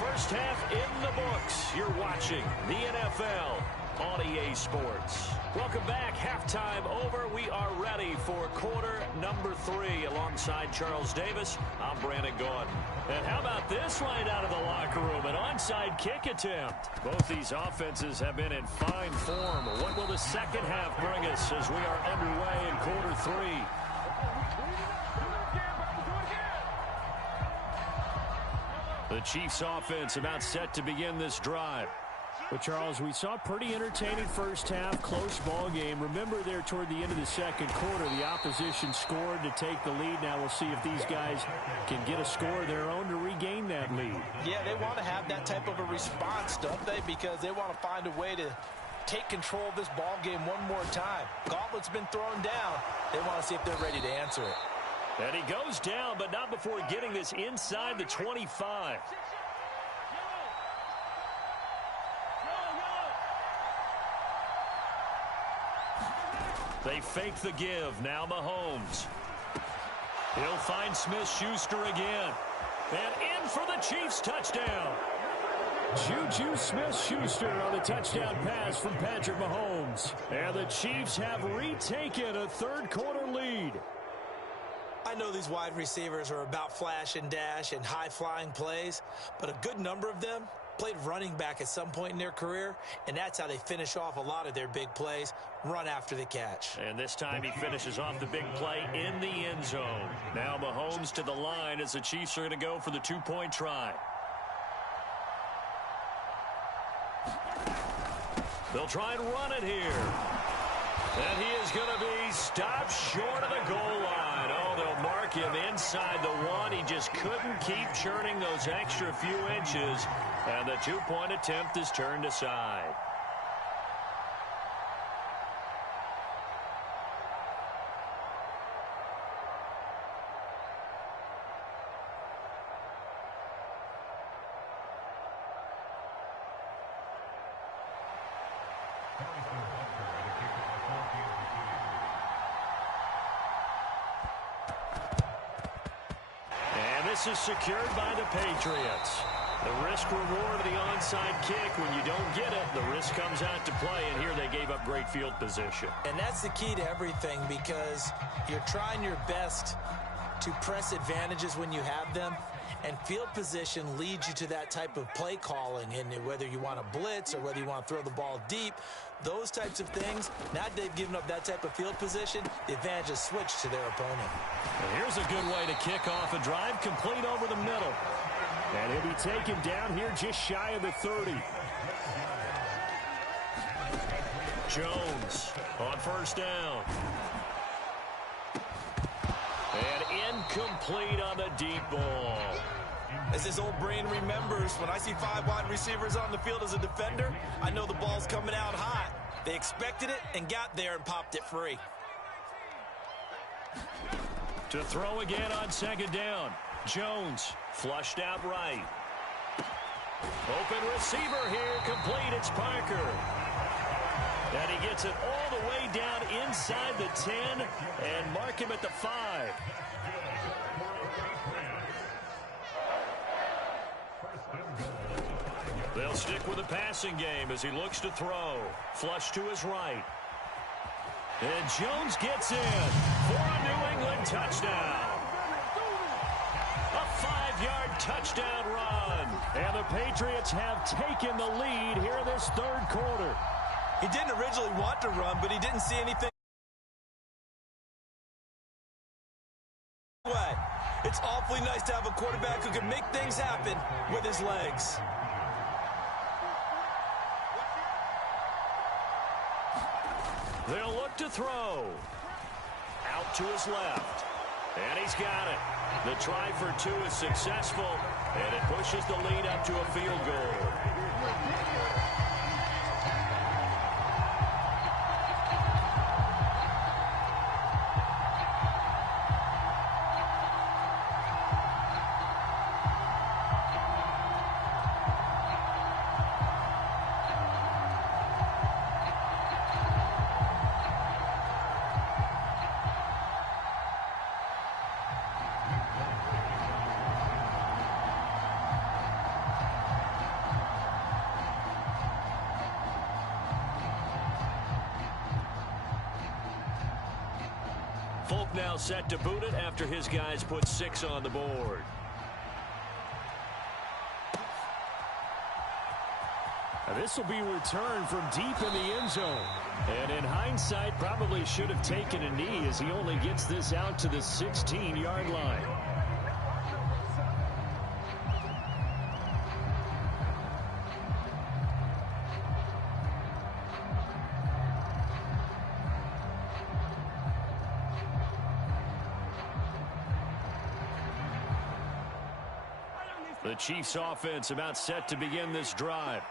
First half in the books. You're watching the NFL on EA Sports. Welcome back. Halftime over. We are ready for quarter number 3 alongside Charles Davis. I'm Brandon Gordon. And how about this right out of the locker room? An onside kick attempt. Both these offenses have been in fine form. What will the second half bring us as we are underway in quarter 3? The Chiefs offense about set to begin this drive. But, Charles, we saw a pretty entertaining first half, close ball game. Remember there toward the end of the second quarter, the opposition scored to take the lead. Now we'll see if these guys can get a score of their own to regain that lead. Yeah, they want to have that type of a response, don't they? Because they want to find a way to take control of this ball game one more time. Gauntlet's been thrown down. They want to see if they're ready to answer it. And he goes down, but not before getting this inside the 25. They fake the give. Now Mahomes. He'll find Smith-Schuster again. And in for the Chiefs touchdown. Juju Smith-Schuster on the touchdown pass from Patrick Mahomes. And the Chiefs have retaken a third quarter lead. I know these wide receivers are about flash and dash and high-flying plays, but a good number of them played running back at some point in their career, and that's how they finish off a lot of their big plays, run after the catch. And this time he finishes off the big play in the end zone. Now Mahomes to the line as the Chiefs are going to go for the 2-point try. They'll try and run it here. And he is going to be stopped short of the goal line. Oh, they'll mark him inside the 1. He just couldn't keep churning those extra few inches. And the 2-point attempt is turned aside. And this is secured by the Patriots. The risk-reward of the onside kick, when you don't get it, the risk comes out to play, and here they gave up great field position. And that's the key to everything, because you're trying your best to press advantages when you have them, and field position leads you to that type of play calling, and whether you want to blitz or whether you want to throw the ball deep, those types of things, now that they've given up that type of field position, the advantage is switched to their opponent. And here's a good way to kick off a drive, complete over the middle. And he'll be taken down here just shy of the 30. Jones on first down. And incomplete on the deep ball. As his old brain remembers, when I see 5 wide receivers on the field as a defender, I know the ball's coming out hot. They expected it and got there and popped it free. To throw again on second down. Jones flushed out right. Open receiver here, complete. It's Parker. And he gets it all the way down inside the 10 and mark him at the 5. They'll stick with the passing game as he looks to throw. Flush to his right. And Jones gets in for a New England touchdown. A 5-yard touchdown run. And the Patriots have taken the lead here in this third quarter. He didn't originally want to run, but he didn't see anything. It's awfully nice to have a quarterback who can make things happen with his legs. They'll look to throw. Out out to his left. And he's got it. The try for two is successful, and it pushes the lead up to a field goal. Folk now set to boot it after his guys put 6 on the board. This will be returned from deep in the end zone. And in hindsight, probably should have taken a knee as he only gets this out to the 16-yard line. The Chiefs offense about set to begin this drive.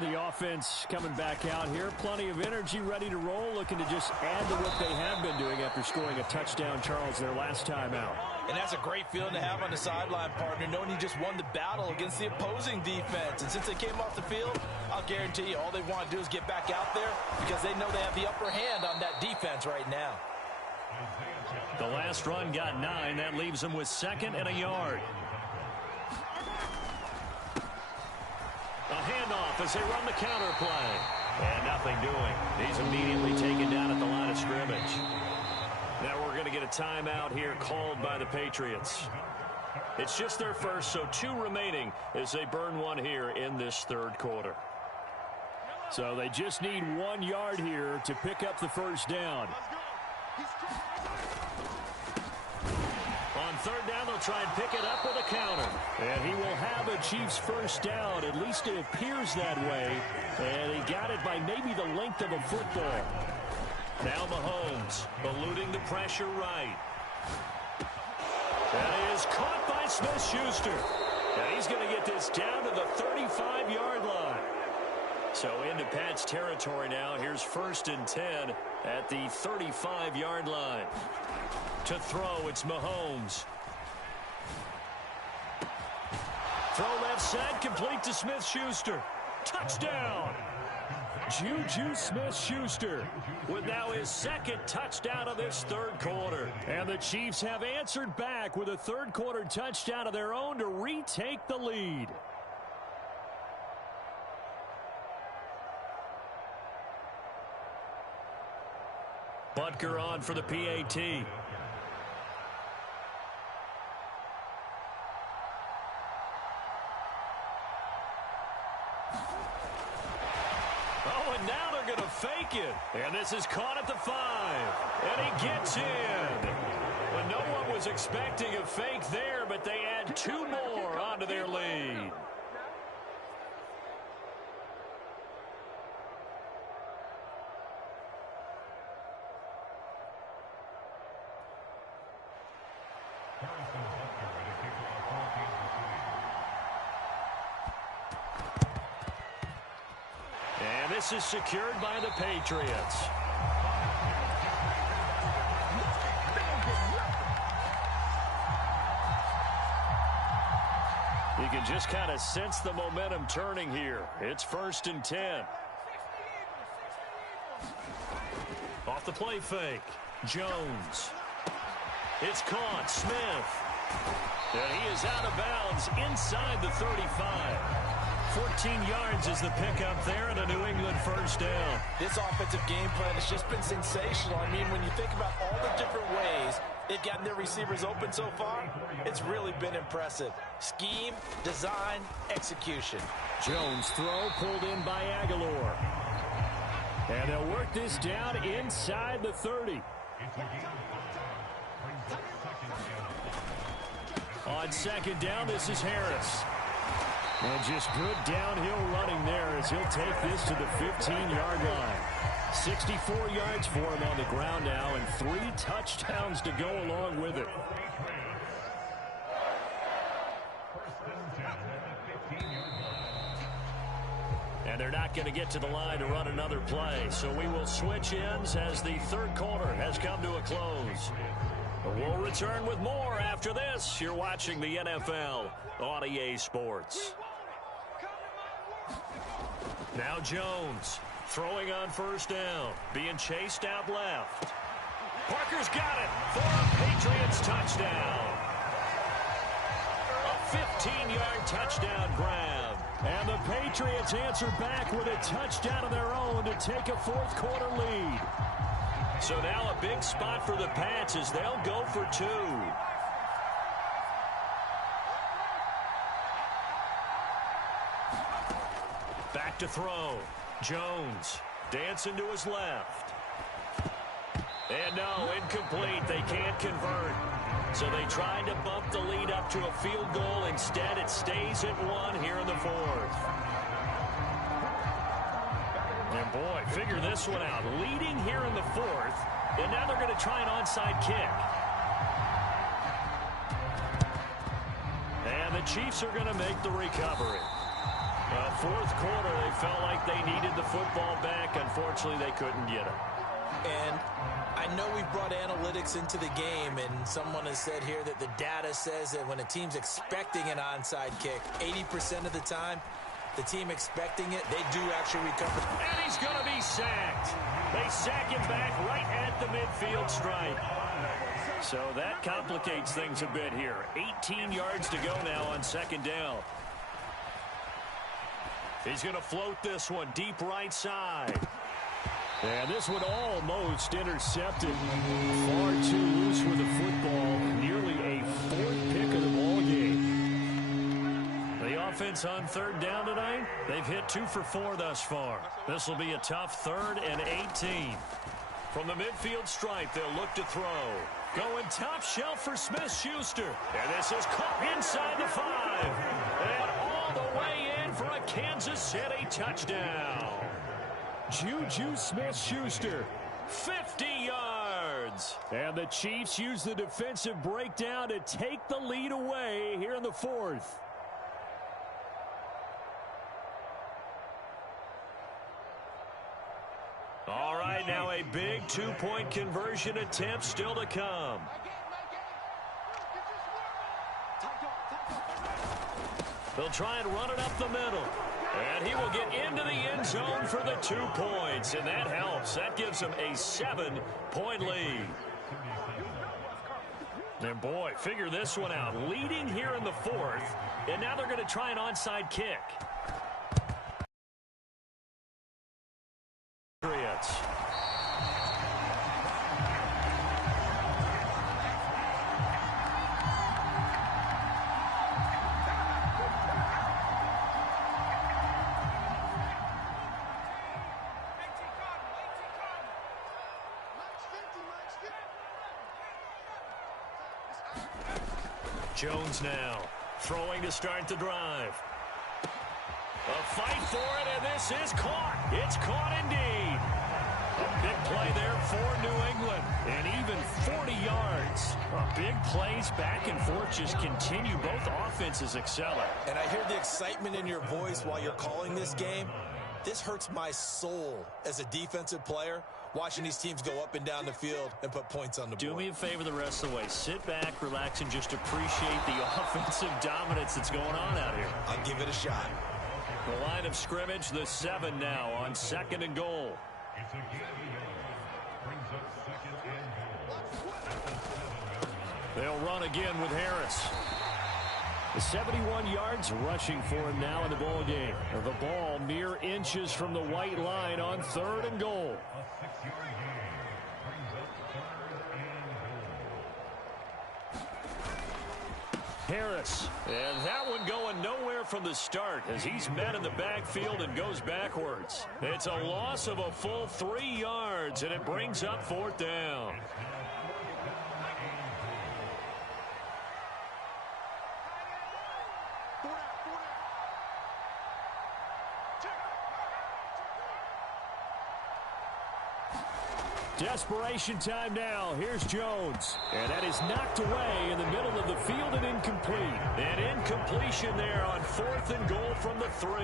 The offense coming back out here. Plenty of energy, ready to roll, looking to just add to what they have been doing after scoring a touchdown, Charles, their last time out. And that's a great feeling to have on the sideline, partner, knowing you just won the battle against the opposing defense. And since they came off the field, I'll guarantee you all they want to do is get back out there because they know they have the upper hand on that defense right now. The last run got 9. That leaves them with 2nd and a yard. A handoff as they run the counter play. And nothing doing. He's immediately taken down at the line of scrimmage. Now we're going to get a timeout here called by the Patriots. It's just their first, so 2 remaining as they burn 1 here in this third quarter. So they just need 1 yard here to pick up the first down. On third down, they'll try and pick it up with a counter. And he will have a Chiefs first down. At least it appears that way. And he got it by maybe the length of a football. Now Mahomes eluding the pressure right. That is caught by Smith-Schuster. And he's going to get this down to the 35-yard line. So into Pat's territory now. Here's 1st and 10 at the 35-yard line. To throw, it's Mahomes. Throw left side, complete to Smith-Schuster. Touchdown! Juju Smith-Schuster with now his 2nd touchdown of this third quarter. And the Chiefs have answered back with a third quarter touchdown of their own to retake the lead. Butker on for the PAT. Oh, and now they're going to fake it. And this is caught at the 5. And he gets in. But no one was expecting a fake there, but they add 2 more onto their lead. And this is secured by the Patriots. You can just kind of sense the momentum turning here. It's 1st and 10. Off the play fake. Jones. It's caught. Smith. And he is out of bounds inside the 35. 14 yards is the pickup there and a New England first down. This offensive game plan has just been sensational. I mean, when you think about all the different ways they've gotten their receivers open so far, it's really been impressive. Scheme, design, execution. Jones throw pulled in by Aguilar. And they'll work this down inside the 30. On 2nd down, this is Harris. And just good downhill running there as he'll take this to the 15-yard line. 64 yards for him on the ground now, and 3 touchdowns to go along with it. And they're not going to get to the line to run another play, so we will switch ends as the third quarter has come to a close. We'll return with more after this. You're watching the NFL on EA Sports. Now Jones throwing on first down, being chased out left. Parker's got it for a Patriots touchdown. A 15-yard touchdown grab. And the Patriots answer back with a touchdown of their own to take a fourth quarter lead. So now a big spot for the Pats as they'll go for 2. Back to throw. Jones dancing to his left. And no, incomplete. They can't convert. So they tried to bump the lead up to a field goal. Instead, it stays at 1 here in the fourth. And boy, figure this one out. Leading here in the fourth, and now they're going to try an onside kick. And the Chiefs are going to make the recovery. Fourth quarter, they felt like they needed the football back. Unfortunately, they couldn't get it. And I know we've brought analytics into the game, and someone has said here that the data says that when a team's expecting an onside kick, 80% of the time, the team expecting it, they do actually recover. And he's going to be sacked. They sack him back right at the midfield stripe. So that complicates things a bit here. 18 yards to go now on second down. He's going to float this one deep right side. And this one almost intercepted. Far too loose with the football. Nearly a 4th pick of the ball game. The offense on third down tonight, they've hit 2 for 4 thus far. This will be a tough 3rd and 18. From the midfield stripe, they'll look to throw. Going top shelf for Smith-Schuster. And this is caught inside the 5. And all the way in for a Kansas City touchdown. Juju Smith-Schuster, 50 yards. And the Chiefs use the defensive breakdown to take the lead away here in the fourth. All right, now a big 2-point conversion attempt still to come. They'll try and run it up the middle. And he will get into the end zone for the 2 points. And that helps. That gives him a 7-point lead. And boy, figure this one out. Leading here in the fourth. And now they're going to try an onside kick. Patriots. Jones now throwing to start the drive. A fight for it, and this is caught. It's caught indeed. A big play there for New England, and even 40 yards. Big plays back and forth just continue. Both offenses excelling. And I hear the excitement in your voice while you're calling this game. This hurts my soul as a defensive player, watching these teams go up and down the field and put points on the board. Do me a favor the rest of the way. Sit back, relax, and just appreciate the offensive dominance that's going on out here. I'll give it a shot. The line of scrimmage, the 7 now on 2nd and goal. They'll run again with Harris. 71 yards rushing for him now in the ball game. The ball mere inches from the white line on 3rd and goal. Harris, and that one going nowhere from the start as he's met in the backfield and goes backwards. It's a loss of a full 3 yards, and it brings up 4th down. Desperation time now. Here's Jones. And that is knocked away in the middle of the field and incomplete. An incompletion there on 4th and goal from the 3.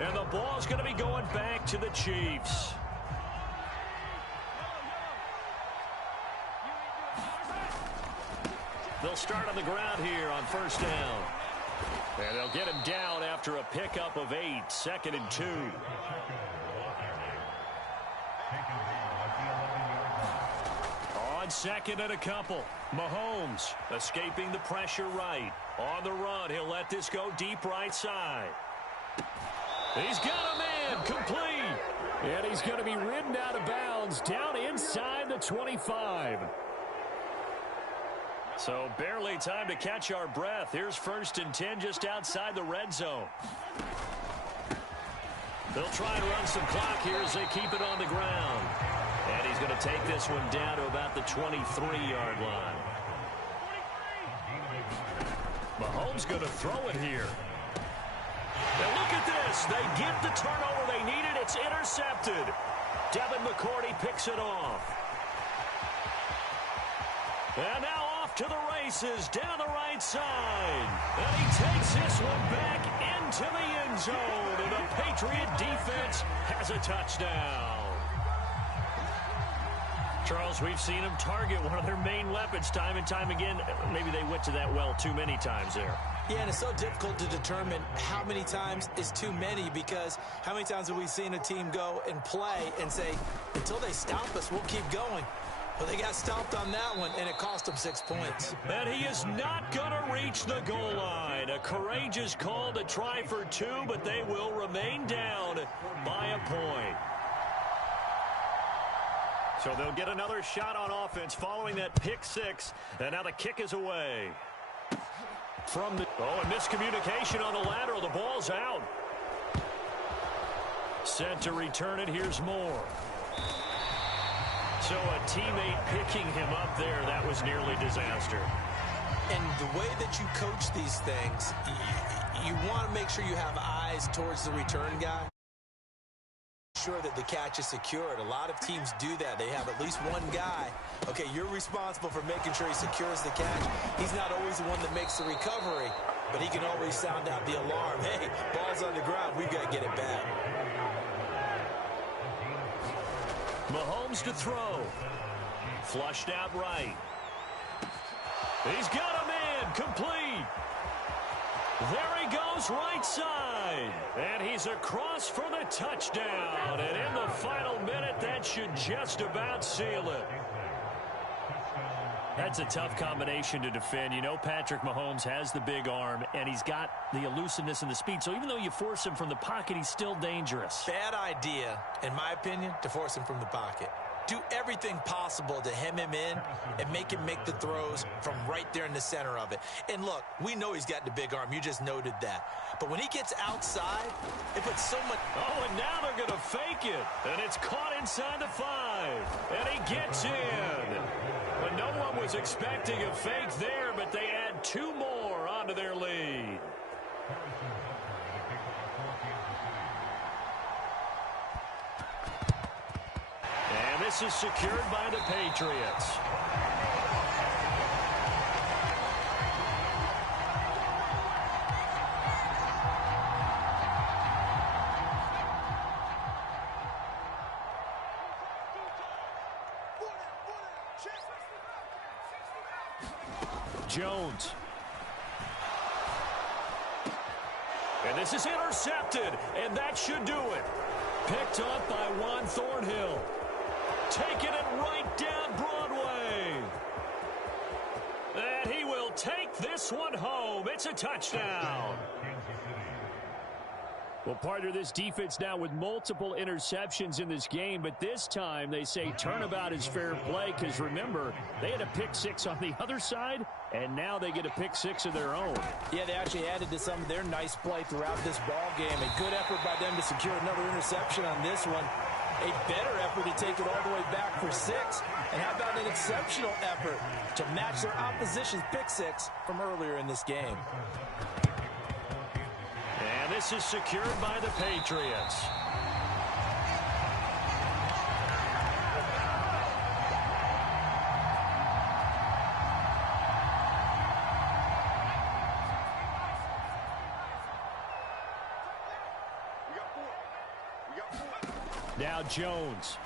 And the ball's going to be going back to the Chiefs. They'll start on the ground here on 1st down. And they'll get him down after a pickup of 8, 2nd and 2. On 2nd and a couple. Mahomes escaping the pressure right. On the run, he'll let this go deep right side. He's got a man, complete. And he's going to be ridden out of bounds down inside the 25. So barely time to catch our breath. Here's 1st and 10 just outside the red zone. They'll try and run some clock here as they keep it on the ground. And he's going to take this one down to about the 23-yard line. Mahomes going to throw it here. Now look at this. They get the turnover they needed. It's intercepted. Devin McCourty picks it off. And now off to the races down the right side. And he takes this one back into the end zone. And the Patriot defense has a touchdown. Charles, we've seen them target one of their main weapons time and time again. Maybe they went to that well too many times there. Yeah, and it's so difficult to determine how many times is too many, because how many times have we seen a team go and play and say, until they stop us, we'll keep going. Well, they got stopped on that one, and it cost them 6 points. And he is not going to reach the goal line. A courageous call to try for 2, but they will remain down by a point. So they'll get another shot on offense following that pick 6, and now the kick is away. From the and miscommunication on the lateral. The ball's out. Set to return it. Here's Moore. So a teammate picking him up there, that was nearly disaster. And the way that you coach these things, you want to make sure you have eyes towards the return guy. Sure that the catch is secured. A lot of teams do that. They have at least one guy. Okay, you're responsible for making sure he secures the catch. He's not always the one that makes the recovery, but he can always sound out the alarm. Hey, ball's on the ground. We've got to get it back. Mahomes to throw. Flushed out right. He's got a man, complete. There he goes, right side. And he's across for the touchdown. And in the final minute, that should just about seal it. That's a tough combination to defend. You know, Patrick Mahomes has the big arm, and he's got the elusiveness and the speed. So even though you force him from the pocket, he's still dangerous. Bad idea, in my opinion, to force him from the pocket. Do everything possible to hem him in and make him make the throws from right there in the center of it. And look, we know he's got the big arm. You just noted that. But when he gets outside, it puts so much... Oh, and now they're going to fake it. And it's caught inside the 5. And he gets in. But no one was expecting a fake there, but they add 2 more onto their lead. And this is secured by the Patriots. Jones. And this is intercepted, and that should do it. Picked up by Juan Thornhill. Taking it right down Broadway. And he will take this one home. It's a touchdown. Well, partner, this defense now with multiple interceptions in this game, but this time they say turnabout is fair play because, remember, they had a pick 6 on the other side, and now they get a pick 6 of their own. Yeah, they actually added to some of their nice play throughout this ball game. A good effort by them to secure another interception on this one. A better effort to take it all the way back for 6. And how about an exceptional effort to match their opposition's pick 6 from earlier in this game. And this is secured by the Patriots. Now Jones.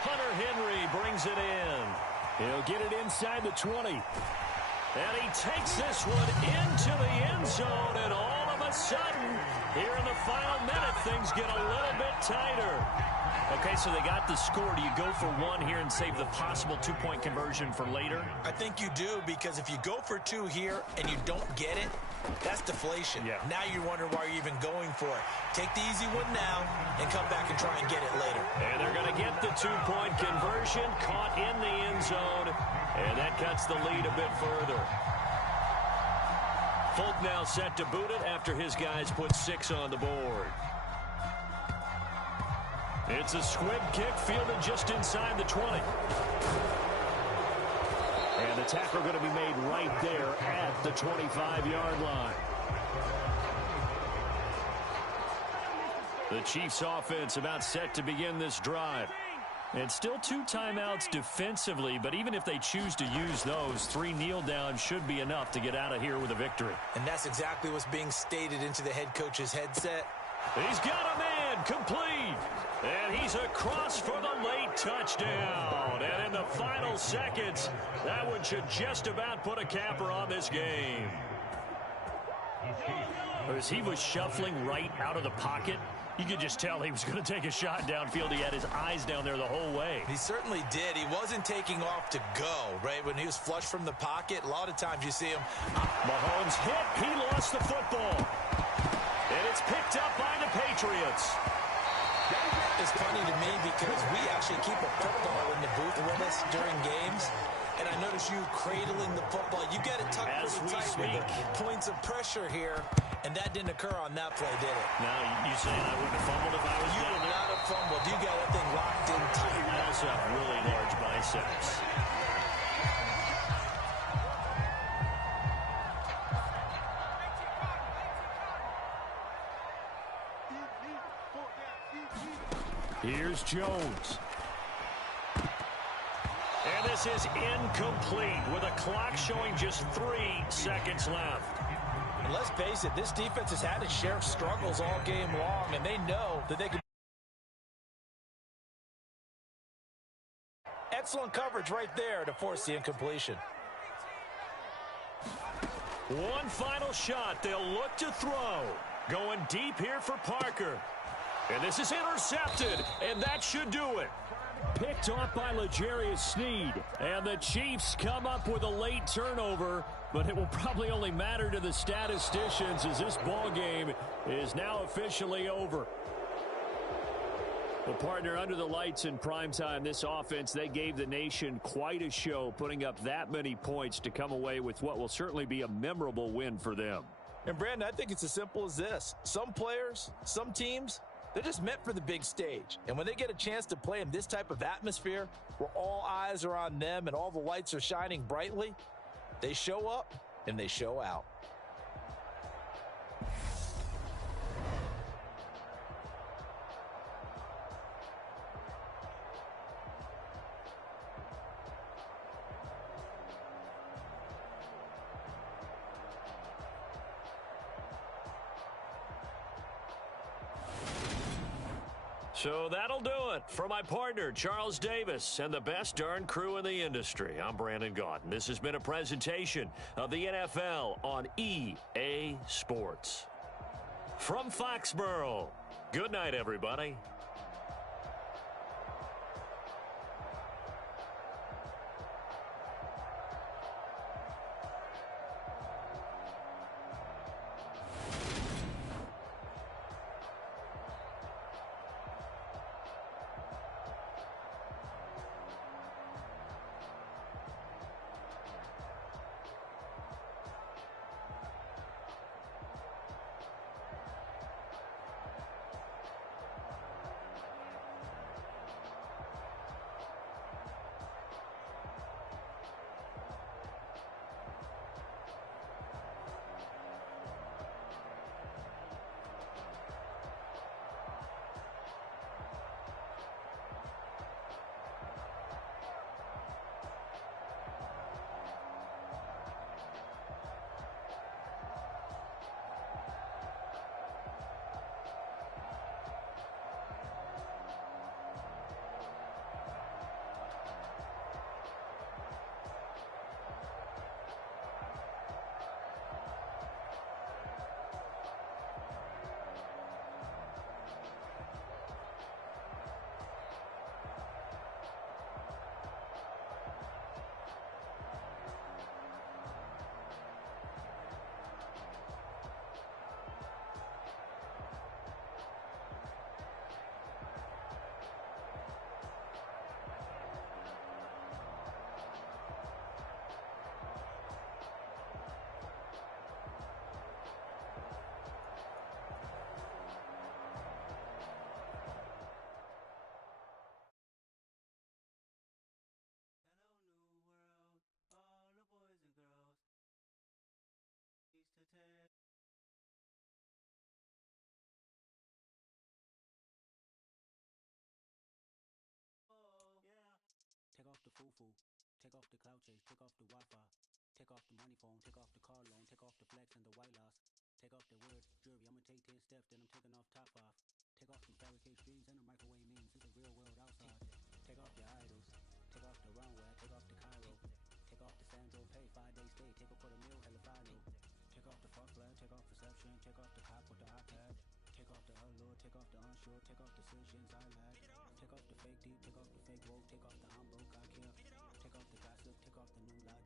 Hunter Henry brings it in. He'll get it inside the 20. And he takes this one into the end zone, and all of a sudden, here in the final minute, things get a little bit tighter. Okay, so they got the score. Do you go for one here and save the possible two-point conversion for later? I think you do, because if you go for two here and you don't get it, that's deflation. Yeah. Now you're wondering why you're even going for it. Take the easy one now and come back and try and get it later. And they're going to get the two-point conversion, caught in the end zone, and that cuts the lead a bit further. Folk now set to boot it after his guys put 6 on the board. It's a squib kick fielded just inside the 20. And the tackle going to be made right there at the 25-yard line. The Chiefs offense about set to begin this drive. And still 2 timeouts defensively, but even if they choose to use those, 3 kneel downs should be enough to get out of here with a victory. And that's exactly what's being stated into the head coach's headset. He's got a man complete. And he's across for the late touchdown. And in the final seconds, that one should just about put a capper on this game. As he was shuffling right out of the pocket, you could just tell he was going to take a shot downfield. He had his eyes down there the whole way. He certainly did. He wasn't taking off to go, right? When he was flush from the pocket, a lot of times you see him. Mahomes hit. He lost the football. And it's picked up by the Patriots. It's funny to me because we actually keep a football in the booth with us during games. And I notice you cradling the football. You get it tucked pretty tight with the points of pressure here. And that didn't occur on that play, did it? Now, you saying I wouldn't have fumbled if I was You down would there? not have fumbled. You got that thing locked in tight. I also have really large biceps. Here's Jones. And this is incomplete with a clock showing just 3 seconds left. And let's face it, this defense has had its share of struggles all game long, and they know that they can. Excellent coverage right there to force the incompletion. One final shot. They'll look to throw. Going deep here for Parker. And this is intercepted, and that should do it. Picked off by L'Jarius Sneed. And the Chiefs come up with a late turnover, but it will probably only matter to the statisticians as this ball game is now officially over. Well, partner, under the lights in primetime, this offense, they gave the nation quite a show, putting up that many points to come away with what will certainly be a memorable win for them. And, Brandon, I think it's as simple as this. Some players, some teams, they're just meant for the big stage. And when they get a chance to play in this type of atmosphere where all eyes are on them and all the lights are shining brightly, they show up and they show out. So that'll do it for my partner, Charles Davis, and the best darn crew in the industry. I'm Brandon Gaudin. This has been a presentation of the NFL on EA Sports. From Foxborough, good night, everybody. off the cloud chase, take off the Wi-Fi. Take off the money phone, take off the car loan, take off the flex and the white loss. Take off the weird jewelry, I'ma take 10 steps, then I'm taking off top off. Take off the fabricate streams and the microwave memes, it's a real world outside. Take off your idols, take off the runway, take off the Cairo. Take off the Sandro pay, 5-day stay, take a quarter meal, hella final. Take off the fuck flag, take off perception, take off the cop with the iPad. Take off the allure, take off the unsure, take off decisions I lack. Take off the fake deep, take off the fake woke, take off the I'm broke, I care. Take off the gossip, take off the new lie,